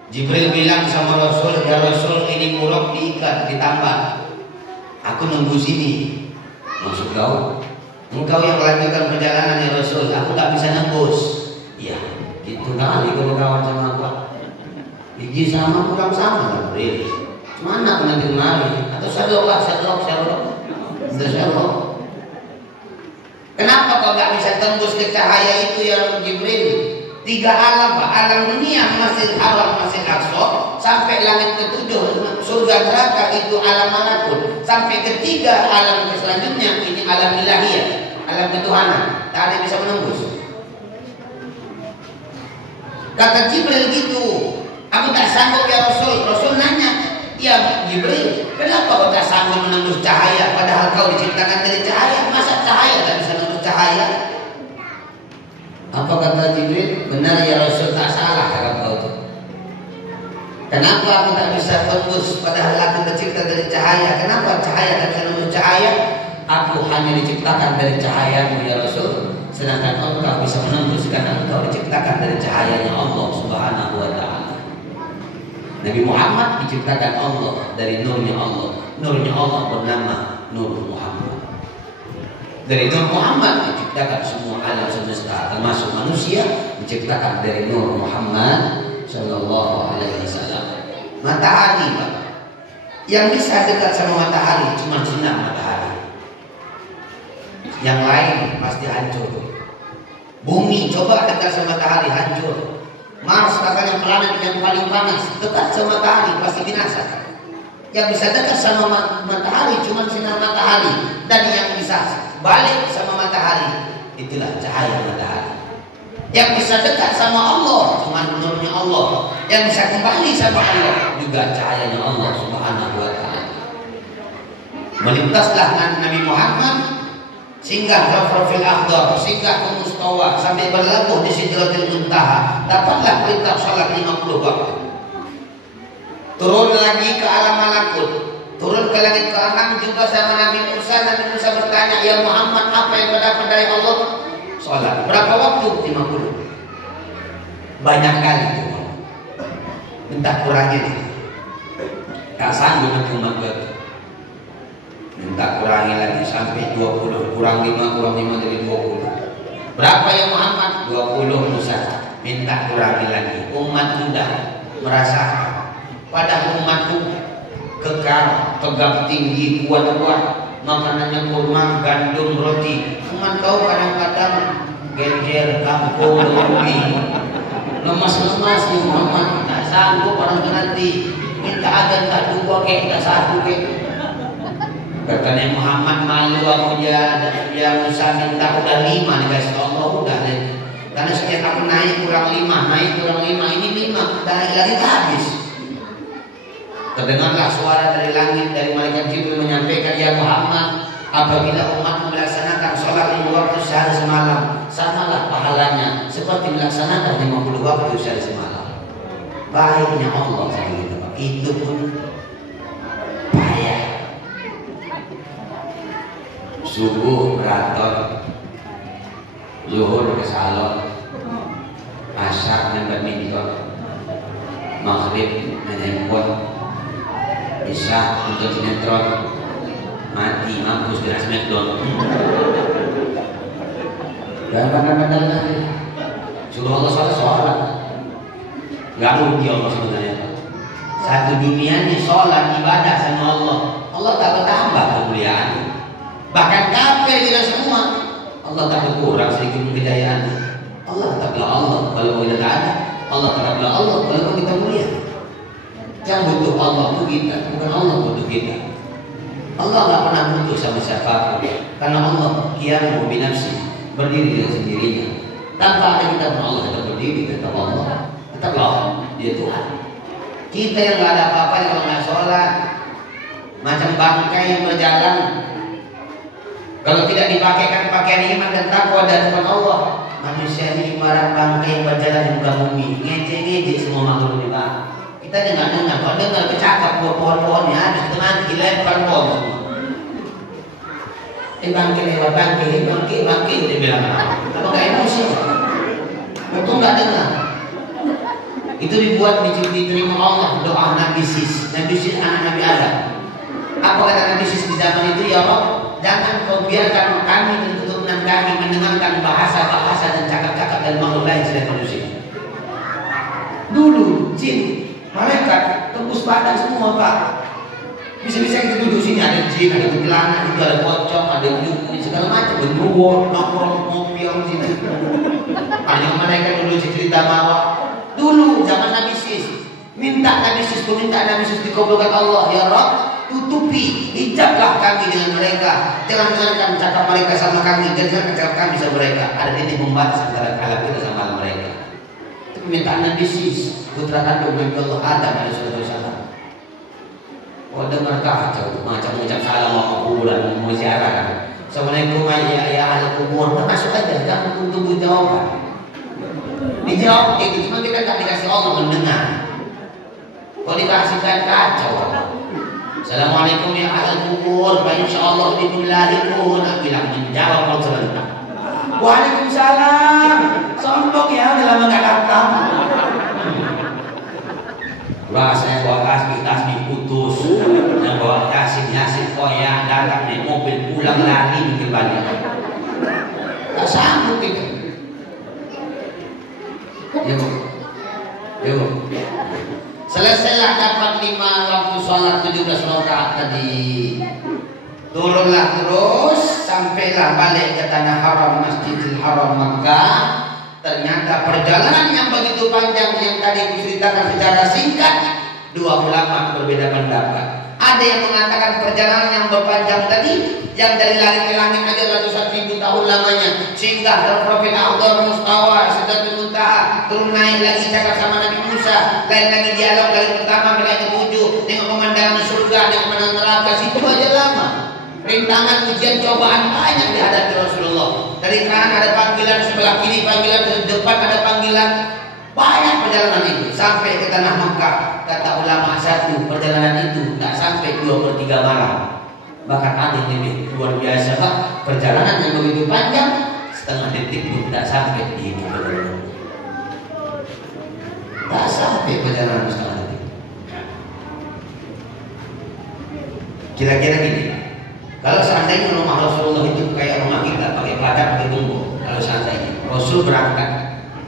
Jibril bilang sama Rasul, ya Rasul ini murok diikat, ditambah. Aku nunggu sini. Maksud kau? Engkau yang melanjutkan perjalanan ya Rasul, aku tak bisa nembus. Iya, gitu kali kalau kawan sama apa? Gigi sama kurang sama, Jibril. Mana aku nanti kemari? Atau Sherlock. Kenapa kau gak bisa tembus ke cahaya itu ya Jibril? 3 alam, Pak. Alam dunia, Masjid Haram, Masjid Aqsa, sampai langit ke-7, surga neraka itu alam malakut. Sampai ketiga alam selanjutnya ini alam ilahiyah, alam ketuhanan. Tak ada yang bisa menembus. Kata Jibril gitu, aku tak sanggup ya Rasul. Rasul nanya, ya Jibril, kenapa kau tak sanggup menembus cahaya? Padahal kau diciptakan dari cahaya. Masa cahaya tak bisa menembus cahaya? Apa kata Jibril? Benar ya Rasul, tak salah kata kau itu. Kenapa aku tak bisa tembus? Padahal aku tercipta dari cahaya. Kenapa cahaya tak bisa menembus cahaya? Aku hanya diciptakan dari cahayamu ya Rasul. Sedangkan engkau bisa menembus karena engkau diciptakan dari cahayanya Allah Subhanahu wa ta'ala. Nabi Muhammad diciptakan Allah dari nurnya Allah. Nurnya Allah bernama Nur Muhammad. Dari Nur Muhammad diciptakan semua alam semesta, termasuk manusia diciptakan dari Nur Muhammad Sallallahu Alaihi Wasallam. Matahari, Pak, yang bisa dekat sama matahari cuma sinar matahari. Yang lain pasti hancur. Bumi coba dekat sama matahari hancur. Mars katanya planet yang paling panas, dekat sama matahari pasti binasa. Yang bisa dekat sama matahari cuma sinar matahari, dan yang bisa balik sama matahari itulah cahaya matahari. Yang bisa dekat sama Allah cuma nurnya Allah. Yang bisa kembali sama Allah juga cahayanya Allah Subhanahu wa ta'ala. Melintaslah Nabi Muhammad singgah ke Rafil Akhdar, singgah ke Mustawa, sampai berlabuh di Sidratil Muntaha. Dapatlah perintah salat 50 waktu. Turun lagi ke alam malakut, turun ke langit ke-6 juga sama Nabi Musa. Nabi Musa bertanya, ya Muhammad, apa yang berdapat dari Allah? Salat. Berapa waktu? 50. Banyak kali itu. Minta kurangin. Tak sanggup nanti umat gue. Minta kurangi lagi sampai 20. Kurang 5 dari 20. Berapa ya Muhammad? 20 Musa. Minta kurangi lagi. Umat sudah merasakan. Pada umatku kekal, tegap tinggi, kuat-kuat. Makanannya kurma, gandum, roti. Umat kau kadang-kadang genjer, kampung, ubi. Lemas-lemas ya Muhammad. Tak sanggup orang nanti. Minta adan tak 2 kek, tak 1 kek. Katanya Muhammad, malu aku ya Musa minta udah 5 dikasih Allah udah deh. Karena setiap aku naik kurang 5, ini 5, dan lagi habis. Terdengarlah suara dari langit, dari malaikat Jibril menyampaikan, ya Muhammad, apabila umat melaksanakan sholat 5 waktu sehari semalam, samalah pahalanya seperti melaksanakan 50 waktu sehari semalam. Baiknya Allah gitu. Itu pun payah. Subuh berator, zuhur ke salon, asar main badminton, maghrib main handphone, isya untuk sinetron, mati mampus kena smackdown. Dan kadang-kadang lagi suruh Allah sholat, nggak rugi Allah sebenarnya. Satu dunianya sholat ibadah sama Allah, Allah tak bertambah kemuliaan. Bahkan kafir kita semua, Allah tak berkurang sedikit kejayaan. Allah tetaplah Allah kalau kita tak ada. Allah tetaplah Allah kalau kita mulia. Yang butuh Allah itu kita, bukan Allah butuh kita. Allah tak pernah butuh sama siapapun, karena Allah qiyamu bi nafsi, berdiri dengan sendirinya. Tanpa ada kita pun Allah tetap berdiri, tetap Allah, tetaplah Dia Tuhan. Kita yang nggak ada apa-apa kalau nggak sholat, macam bangkai yang berjalan. Kalau tidak dipakaikan pakaian iman dan takwa dari Tuhan Allah, manusia ini ibarat bangkai yang berjalan di muka bumi, ngejek-ngejek semua makhluk ini, Pak. Kita Kita dengar, kalau dengar kecakap pohon-pohonnya habis itu nanti dilempar pohon. Bangkit lewat bangkit, dia bilang apa nggak emosi? Betul nggak dengar? Itu dibuat diterima Allah doa Nabi Sis anak Nabi Adam. Apa kata Nabi Sis di zaman itu? Ya Allah, jangan kau biarkan kami dan keturunan kami mendengarkan bahasa-bahasa dan cakap-cakap dan makhluk lain selain manusia. Dulu jin, malaikat tembus badan semua Pak. Bisa-bisa kita duduk sini ada jin, ada kuntilanak, itu ada pocong, ada nyuku, segala macam. Berdua, nongkrong, ngopi di situ. Ada yang malaikat dulu cerita bahwa dulu zaman Nabi Sis, minta Nabi Sis dikabulkan Allah, ya Rabb, tutupi, hijablah kami dengan mereka. Jangan dengarkan cakap mereka sama kami, jangan cakap kami sama mereka. Ada titik pembatas antara kalam kita sama mereka. Itu permintaan Nabi Sis, putra kandung Nabi Allah Adam alaihissalam. Oh dengar kacau, macam ucap salam mau kuburan, mau ziarah. Assalamualaikum ya ahli kubur, masuk aja, jangan tunggu jawaban. Dijawab gitu, cuma kita tak dikasih Allah mendengar. Kalau dikasihkan kacau. Assalamualaikum ya ahli kubur, insyaallah dikulahikun. Bilang menjawab serentak. Waalaikumsalam. Sombong ya, udah lama gak datang. Saya bawa tasbih putus, yang bawa Yasin koyak datang naik mobil pulang lagi mungkin banyak. Tak sanggup kita. Yuk. Selesailah dapat 5 waktu sholat 17 rakaat tadi. Turunlah terus sampailah balik ke tanah haram Masjidil Haram Makkah. Ternyata perjalanan yang begitu panjang yang tadi diceritakan secara singkat, dua ulama berbeda pendapat. Ada yang mengatakan perjalanan yang berpanjang tadi, yang dari langit ke langit aja ratusan ribu tahun lamanya, sehingga dari Prophet Al-Aqdar Mustawa, Sidratul Muntaha, turun naik lagi cakap sama Nabi Musa, lain lagi dialog lagi pertama mereka ketujuh dengan pemandangan surga, dengan pemandangan neraka, situ aja lama. Rintangan, ujian, cobaan banyak dihadapi Rasulullah. Dari kanan ada panggilan, sebelah kiri panggilan, dari depan ada panggilan. Banyak perjalanan itu sampai ke tanah Makkah. Kata ulama satu, perjalanan itu tak sampai 2/3 malam. Bahkan ada yang lebih luar biasa Pak. Perjalanan yang begitu panjang, setengah detik pun tak sampai di itu. Tak sampai perjalanan setengah detik. Kira-kira gini. Kalau seandainya rumah Rasulullah itu kayak rumah kita, pakai pagar, pakai gembok. Kalau seandainya Rasul berangkat,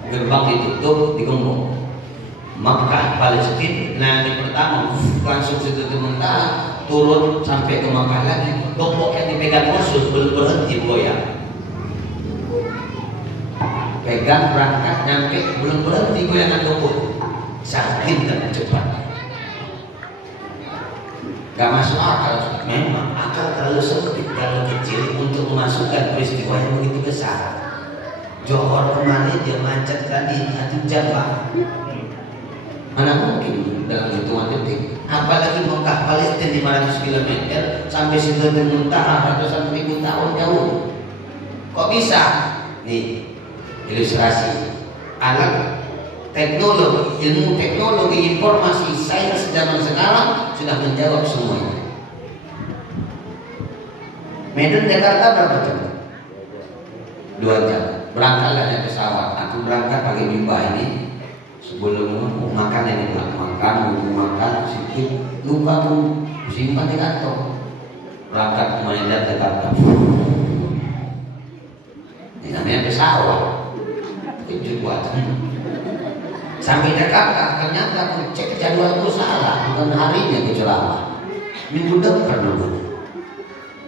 gerbang ditutup, digembok. Makkah, Palestina, nanti pertama langsung Sidratul Muntaha, turun sampai ke Makkah lagi. Gembok yang dipegang Rasul belum berhenti goyang. Pegang berangkat, nyampe belum berhenti goyangan gembok. Saking dan cepat. Gak masuk akal, memang akal terlalu sempit, terlalu kecil untuk memasukkan peristiwa yang begitu besar. Johor kemarin dia macet tadi 1 jam Pak. Mana mungkin dalam hitungan detik. Apalagi Mekah Palestina 500 km sampai Sidratul Muntaha ratusan ribu tahun jauh. Kok bisa? Nih ilustrasi alat teknologi, ilmu teknologi, informasi, sains zaman sekarang sudah menjawab semuanya. Medan Jakarta berapa jam? 2 jam. Berangkatlah naik pesawat. Aku berangkat pakai bimba ini. Sebelum makan ini makan sedikit lupa tuh simpan di kantong. Berangkat ke Medan Jakarta. Ini namanya pesawat. Kejut buatan. Sampai Jakarta ternyata aku cek jadwalku salah, bukan harinya kecelakaan. Minggu depan dulu.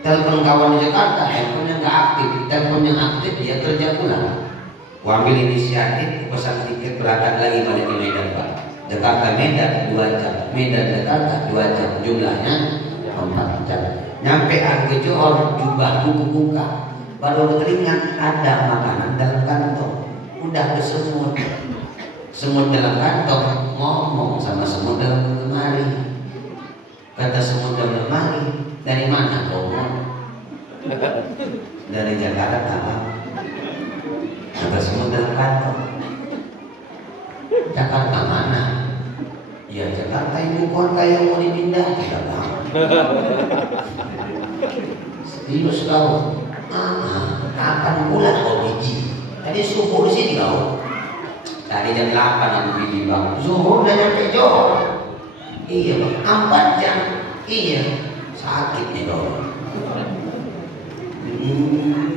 Telepon kawan di Jakarta, handphone yang nggak aktif, telepon yang aktif dia kerja pulang. Aku ambil inisiatif, pesan tiket berangkat lagi balik ke Medan Pak. Jakarta Medan 2 jam, Medan Jakarta 2 jam, jumlahnya 4 jam. Nyampe aku ke Johor, jubah buku buka, baru teringat ada makanan dalam kantong, udah kesemut. Semut dalam kantong ngomong sama semut dalam lemari. Kata semut dalam lemari, dari mana kau? Dari Jakarta Pak. Kata semut dalam kantong, Jakarta mana? Ya Jakarta ibu kota yang mau dipindah tidak tahu. Serius kau? Kapan bulan kau biji? Tadi subuh di sini kau. Tadi jam 8 aku biji bang. Zuhur udah nyampe Johor. Iya bang, 4 jam. Iya, sakit nih kau.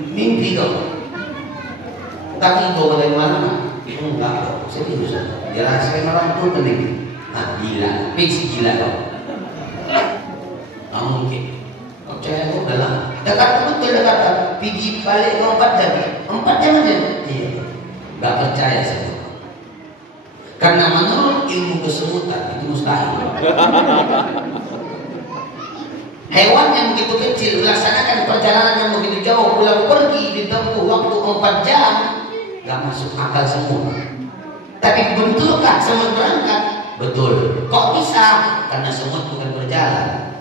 Mimpi kau. Kaki kau dari mana? Enggak kau, serius. Dia rasain orang tua nih. Ah gila, fix gila kau. Nggak mungkin. Kau percaya kau dalam. Dekat betul dekat. Pergi balik 4 jam. 4 jam aja. Iya. Gak percaya saya. Karena menurut ilmu kesemutan itu mustahil. Hewan yang begitu kecil melaksanakan perjalanan yang begitu jauh pulang pergi ditempuh waktu 4 jam, gak masuk akal semua. Tapi betulkah semut berangkat? Betul. Kok bisa? Karena semut bukan berjalan,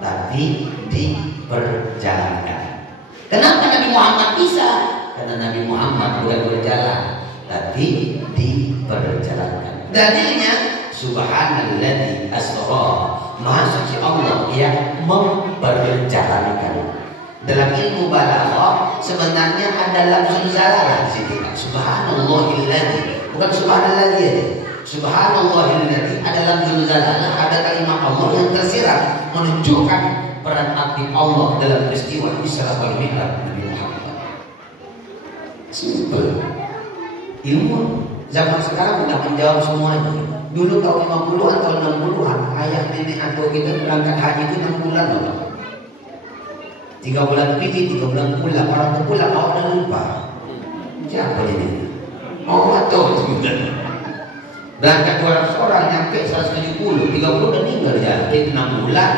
tapi diperjalankan. Kenapa Nabi Muhammad bisa? Karena Nabi Muhammad bukan berjalan, tapi diperjalankan. Dalilnya Subhanalladzi asra, Maha suci Allah yang memperjalankan. Dalam ilmu balaghah sebenarnya ada lafzul zalalah di situ. Subhanallahilladzi, bukan subhanalladzi aja. Subhanallahilladzi ada lafzul zalalah, ada kalimat Allah yang tersirat menunjukkan peran aktif Allah dalam peristiwa Isra wal Mi'raj Nabi Muhammad. Simple. Ilmu zaman sekarang udah menjawab semuanya. Dulu tahun 50-an, tahun 60-an, ayah nenek atau kita berangkat haji itu 6 bulan loh. 3 bulan pergi, 3 bulan pulang. Orang itu pulang, kau udah lupa. Siapa ini? Oh, atau berangkat 200 orang, nyampe 170, 30 udah meninggal ya. Jadi 6 bulan.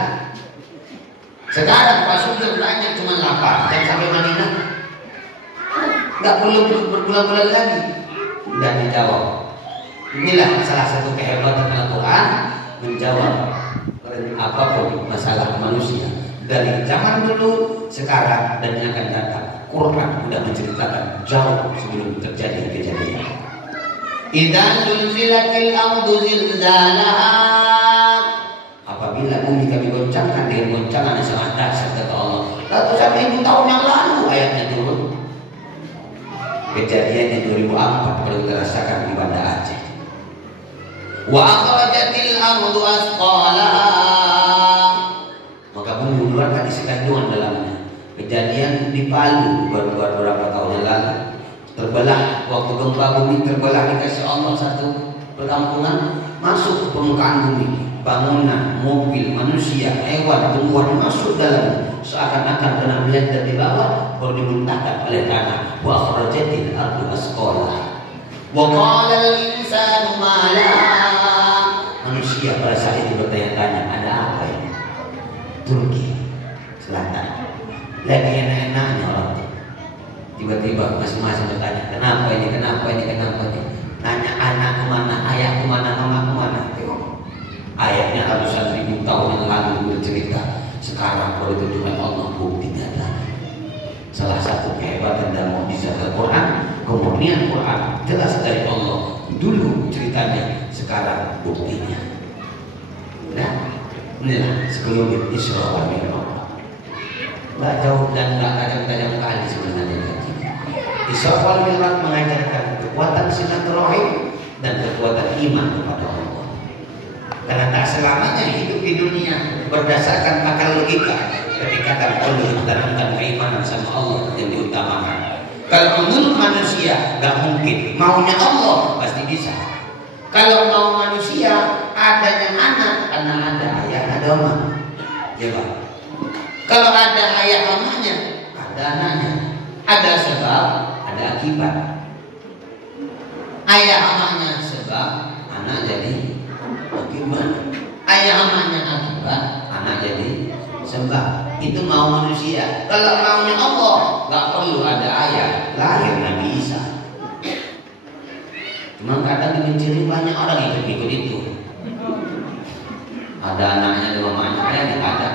Sekarang Pak Sugeng banyak cuma 8 dan sampai Madinah nggak perlu berbulan-bulan lagi. Dan dijawab. Inilah salah satu kehebatan Al-Quran, menjawab apapun masalah manusia dari zaman dulu, sekarang dan yang akan datang. Quran sudah menceritakan jauh sebelum terjadi kejadian. Idza zulzilatil ardu zilzalaha, apabila bumi kami goncangkan dengan goncangan yang sangat dahsyat, kata Allah. Ratusan ribu tahun yang lalu ayatnya turun. Kejadiannya 2004 perlu dirasakan di Banda Aceh. Wa akhrajatil ardu asqalaha, maka bumi mengeluarkan isi kandungan dalamnya. Kejadian di Palu baru beberapa tahun yang lalu, terbelah waktu gempa bumi, terbelah dikasih Allah satu perkampungan masuk ke permukaan bumi. Bangunan, mobil, manusia, hewan, tumbuhan masuk dalam, seakan-akan pernah melihat dari bawah, baru dimuntahkan oleh tanah. Wa akhrajatil ardu asqalaha wa qala al-insanu ma laha. Manusia pada saat itu bertanya-tanya, ada apa ini? Turki Selatan lagi enak-enaknya orang itu. Tiba-tiba masing-masing bertanya, kenapa ini, kenapa ini, kenapa ini? Nanya anak kemana, ayah kemana, mama kemana? Ayatnya ratusan ribu tahun yang lalu bercerita, sekarang baru ditunjukkan Allah buktinya adalah salah satu kehebatan dan mukjizat Al-Quran, kemurnian Quran jelas dari Allah. Dulu ceritanya, sekarang buktinya. Nah, inilah sekelumit Isra wal Mi'raj. Nggak jauh dan nggak tajam-tajam kali sebenarnya. Isra wal Mi'raj mengajarkan kekuatan silaturahim dan kekuatan iman kepada Allah. Karena tak selamanya hidup di dunia berdasarkan akal logika. Ketika perlu ditanamkan keimanan sama Allah yang diutamakan. Kalau menurut manusia gak mungkin, maunya Allah pasti bisa. Kalau mau manusia adanya anak, karena ada ayah, ada oma, ya Pak. Kalau ada ayah omanya, ada anaknya. Ada sebab, ada akibat. Ayah omanya sebab, anak jadi akibat. Ayah omanya akibat, anak jadi sebab. Itu mau manusia. Kalau maunya Allah, gak perlu ada ayah, lahir Nabi Isa. Cuma kadang dikencilin banyak orang yang ikut itu. Ada anaknya, ada mamanya, ayahnya ada.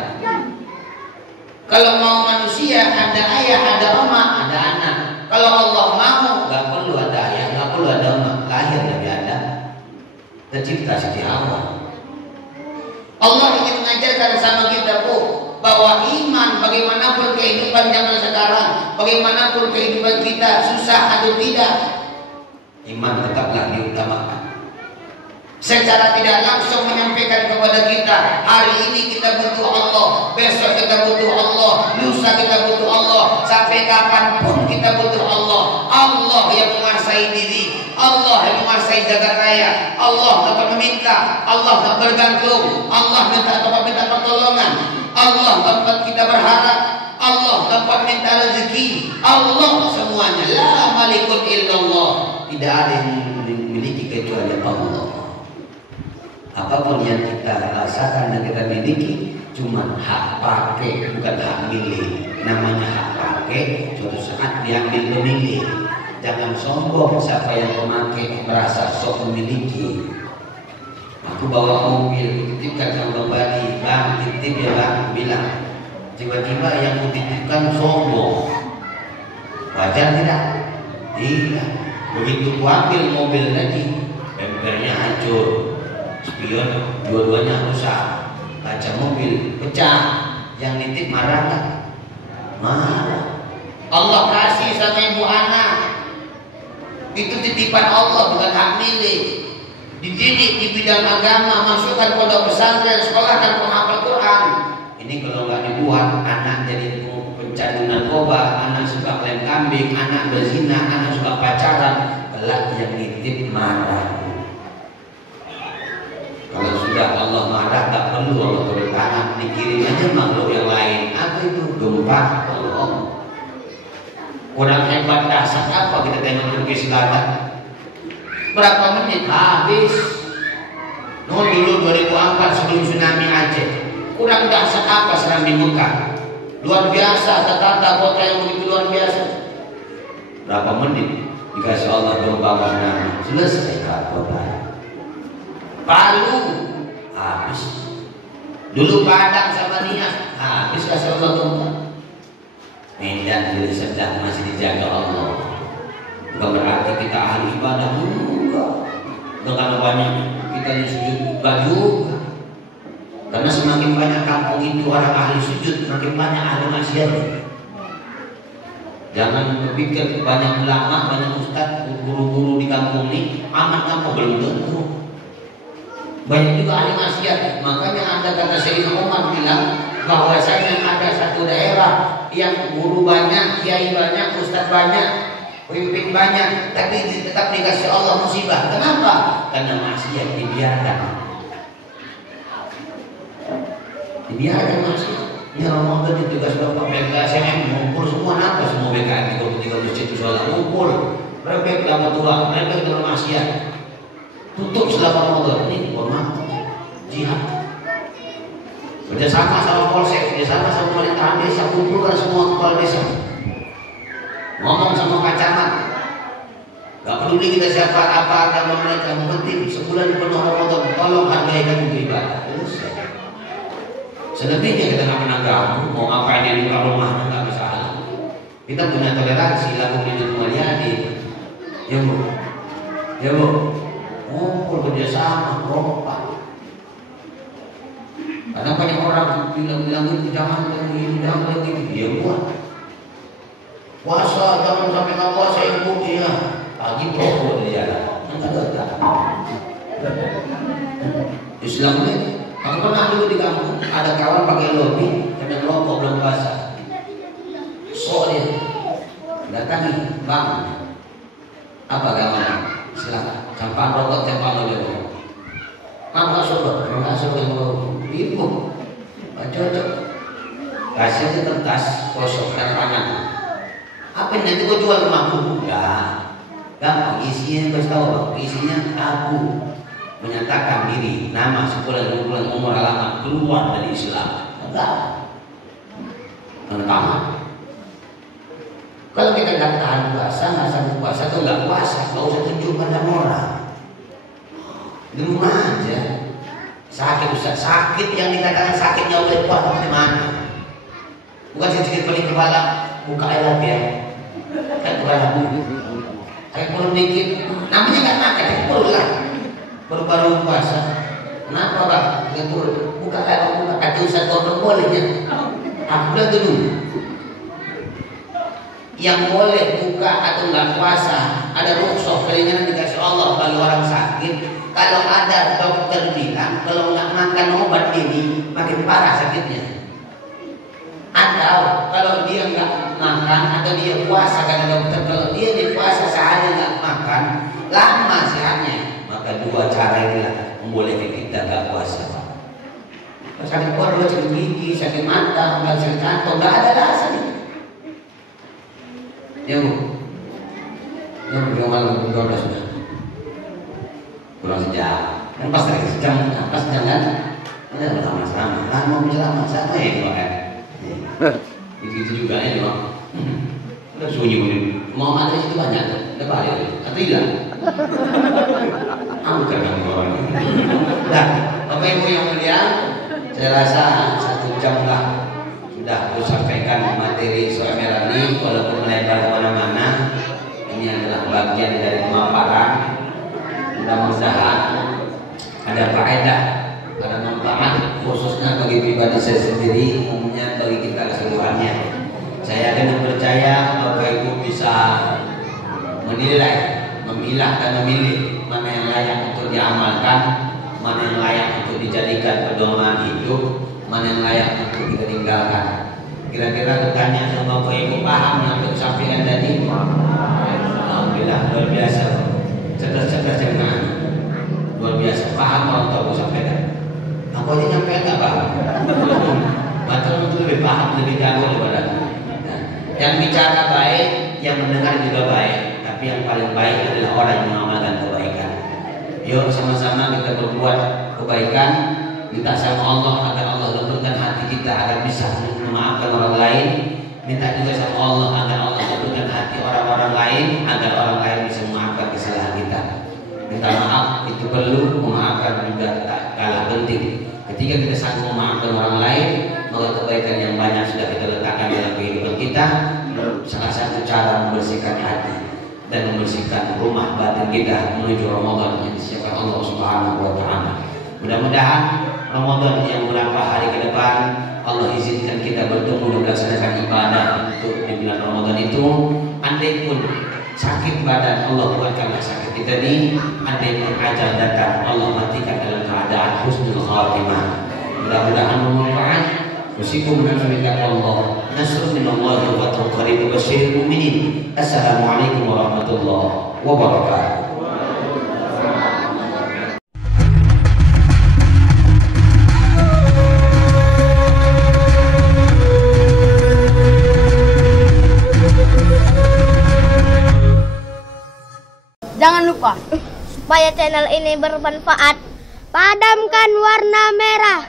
Kalau mau manusia, ada ayah, ada oma, ada anak. Kalau Allah mau, gak perlu ada ayah, gak perlu ada oma, lahir Nabi Adam. Tercipta Siti Hawa. Allah ingin mengajarkan sama kita bahwa iman bagaimanapun kehidupan zaman sekarang, bagaimanapun kehidupan kita susah atau tidak, iman tetaplah diutamakan. Secara tidak langsung menyampaikan kepada kita, hari ini kita butuh Allah, besok kita butuh Allah, lusa kita butuh Allah, sampai kapanpun kita butuh Allah. Allah yang menguasai diri, Allah yang menguasai jagat raya, Allah dapat meminta, Allah dapat bergantung, Allah minta pertolongan, Allah dapat kita berharap, Allah dapat minta rezeki, Allah semuanya. La malikun illallah, tidak ada yang memiliki kecuali Allah. Apapun yang kita rasakan dan kita miliki cuma hak pakai, bukan hak milik. Namanya hak pakai, suatu saat diambil pemilik. Jangan sombong siapa yang memakai merasa sok memiliki. Aku bawa mobil, titipkan sama Bang, Bang titip ya Bang, bilang. Tiba-tiba yang kutitipkan sombong. Wajar tidak? Tidak. Begitu ku ambil mobil tadi, bempernya hancur. Spion dua-duanya rusak, kaca mobil pecah, yang nitip marah nggak? Marah. Allah kasih sama ibu anak, itu titipan Allah, bukan hak milik. Dididik di bidang agama, masukkan pondok pesantren, sekolahkan penghafal Quran. Ini kalau nggak dibuat, anak jadi pencandu narkoba, anak suka klaim kambing, anak berzina, anak suka pacaran, kelak yang nitip marah. Kalau sudah Allah marah, tak perlu Allah turun tangan, dikirim aja makhluk yang lain. Apa itu? Gempa Allah. Kurang hebat dasar apa kita tengok Turki Selatan? Berapa menit habis? Dulu 2004 sebelum tsunami Aceh. Kurang dasar apa serambi Mekah? Luar biasa, tata kota yang begitu luar biasa. Berapa menit dikasih Allah gempa tsunami? Selesai kota. Palu habis. Dulu Padang sama Nias habis kasih Allah gempa. Medan jadi sedang masih dijaga Allah. Bukan berarti kita ahli ibadah juga. Dengan banyak kita di sujud baju. Karena semakin banyak kampung itu orang ahli sujud, semakin banyak ahli maksiat. Jangan berpikir banyak ulama, banyak ustaz, guru-guru di kampung ini aman kampung, belum tentu. Banyak juga ahli maksiat. Makanya ada kata Sayyidina Umar bilang bahwasanya ada satu daerah yang guru banyak, kiai banyak, ustaz banyak, pemimpin banyak, tapi tetap dikasih Allah musibah. Kenapa? Karena maksiat dibiarkan. Dibiarkan maksiat. Ya Ramadan ditugas Bapak BKSM ngumpul semua apa semua BKM di masjid sholat ngumpul. Mereka dapat tua, mereka dapat maksiat. Tutup selama Ramadan ini, mohon jihad. Kerjasama sama polsek, kerjasama sama pemerintahan desa, kumpulkan semua kepala desa. Ngomong sama Pak Camat. Gak peduli kita siapa apa agama mereka, yang penting sebulan penuh Ramadan, tolong hargai kami beribadah. Selebihnya kita nggak pernah ganggu, mau ngapain di luar rumah nggak bisa. Kita punya toleransi, lagu hidup mulyadi. Ya bu, ya bu. Ngumpul kerjasama, kompak. Karena banyak orang bilang itu jangan begini, jangan begitu. Dia buat puasa, jangan sampai nggak puasa ibu dia. Pagi pokok di jalan, enggak ada. Islam ini, aku pernah dulu di kampung ada kawan pakai lobi, kena rokok belum basah. Soalnya datangi, bang, apa agamanya? Silakan. Campak rokok campak dulu. Mama suruh ibu. Cocok. Kasih aja kertas kosong dan kanan. Apa yang nanti kau jual rumahku? Enggak. Gampang isinya kasih tahu. Isinya aku menyatakan diri, nama, sekolah, umur, alamat, keluar dari Islam. Enggak. Tentang. Kalau kita nggak tahan puasa, nggak sanggup puasa, atau nggak puasa, nggak usah tunjukkan sama orang. Di rumah aja. Sakit Ustaz, sakit yang dikatakan sakitnya oleh puasa di mana? Bukan sedikit paling kepala, buka air lagi ya. Kan bukan aku. Kayak perlu dikit, namanya kan makan, tapi perlu lah. Baru-baru puasa. Kenapa Pak? Nggak turun. buka kata Ustaz Gordon bolehnya. Aku bilang dulu, yang boleh buka atau nggak puasa ada rukhsah keringanan dikasih Allah bagi orang sakit. Kalau ada dokter bilang kalau nggak makan obat ini makin parah sakitnya. Atau kalau dia nggak makan atau dia puasa kata dokter, kalau dia di puasa sehari nggak makan lama sehatnya, maka dua cara inilah membolehkan kita nggak puasa. Sakit perut, sakit gigi, sakit mata, sakit kantong, nggak ada alasan. Ya bu, ya malam 12 sudah kurang sejam, kan pas lagi sejam, pas jalan, ada lama-lama, lama berlama sana ya kan. Itu juga ya bang. Udah sunyi mau ada situ banyak tuh, ada banyak atau hilang? Angkat kamu orang. Nah, Bapak Ibu yang mulia, saya rasa 1 jam lah sudah aku sampaikan materi soal ini, walaupun melebar kemana-mana. Ini adalah bagian dari pemaparan. Mudah-mudahan ada faedah, ada manfaat khususnya bagi pribadi saya sendiri, umumnya bagi kita keseluruhannya. Saya yakin percaya Bapak Ibu bisa menilai, memilah dan memilih mana yang layak untuk diamalkan, mana yang layak untuk dijadikan pedoman hidup, mana yang layak untuk kita tinggalkan. Kira-kira bertanya sama Bapak Ibu paham yang aku sampaikan tadi? Alhamdulillah, luar biasa. Cerdas-cerdas jangan. Luar biasa, paham orang tua aku sampaikan. Aku aja nyampe nggak paham. Betul itu lebih paham, lebih jago daripada. Nah, yang bicara baik, yang mendengar juga baik. Tapi yang paling baik adalah orang yang mengamalkan kebaikan. Yuk sama-sama kita berbuat kebaikan, minta sama Allah agar Allah lembutkan hati kita agar bisa memaafkan orang lain. Minta juga sama Allah agar Allah lembutkan hati orang-orang lain agar orang lain bisa memaafkan kesalahan kita. Minta maaf itu perlu, memaafkan juga tak kalah penting. Ketika kita sanggup memaafkan orang lain, maka kebaikan yang banyak sudah kita letakkan dalam kehidupan kita. Salah satu cara membersihkan hati dan membersihkan rumah batin kita menuju Ramadan yang disiapkan Allah Subhanahu wa taala. Mudah-mudahan Ramadan yang beberapa hari ke depan Allah izinkan kita bertemu dan melaksanakan ibadah untuk di bulan Ramadan itu. Andai pun sakit badan, Allah buatkanlah sakit kita ini. Andai pun ajal datang, Allah matikan dalam keadaan husnul khatimah. Mudah-mudahan bermanfaat. Usikum bihamdika Allah. Nasrun minallahi wa fathun qarib wa basyiril mu'minin. Assalamualaikum warahmatullahi wabarakatuh. Jangan lupa, supaya channel ini bermanfaat, padamkan warna merah.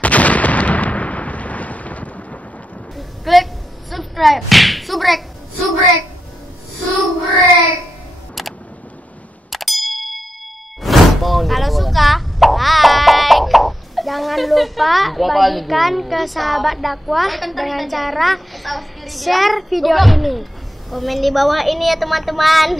Klik subscribe, subrek. Kalau suka, like. Jangan lupa bagikan ke sahabat dakwah dengan cara share video ini. Komen di bawah ini ya teman-teman.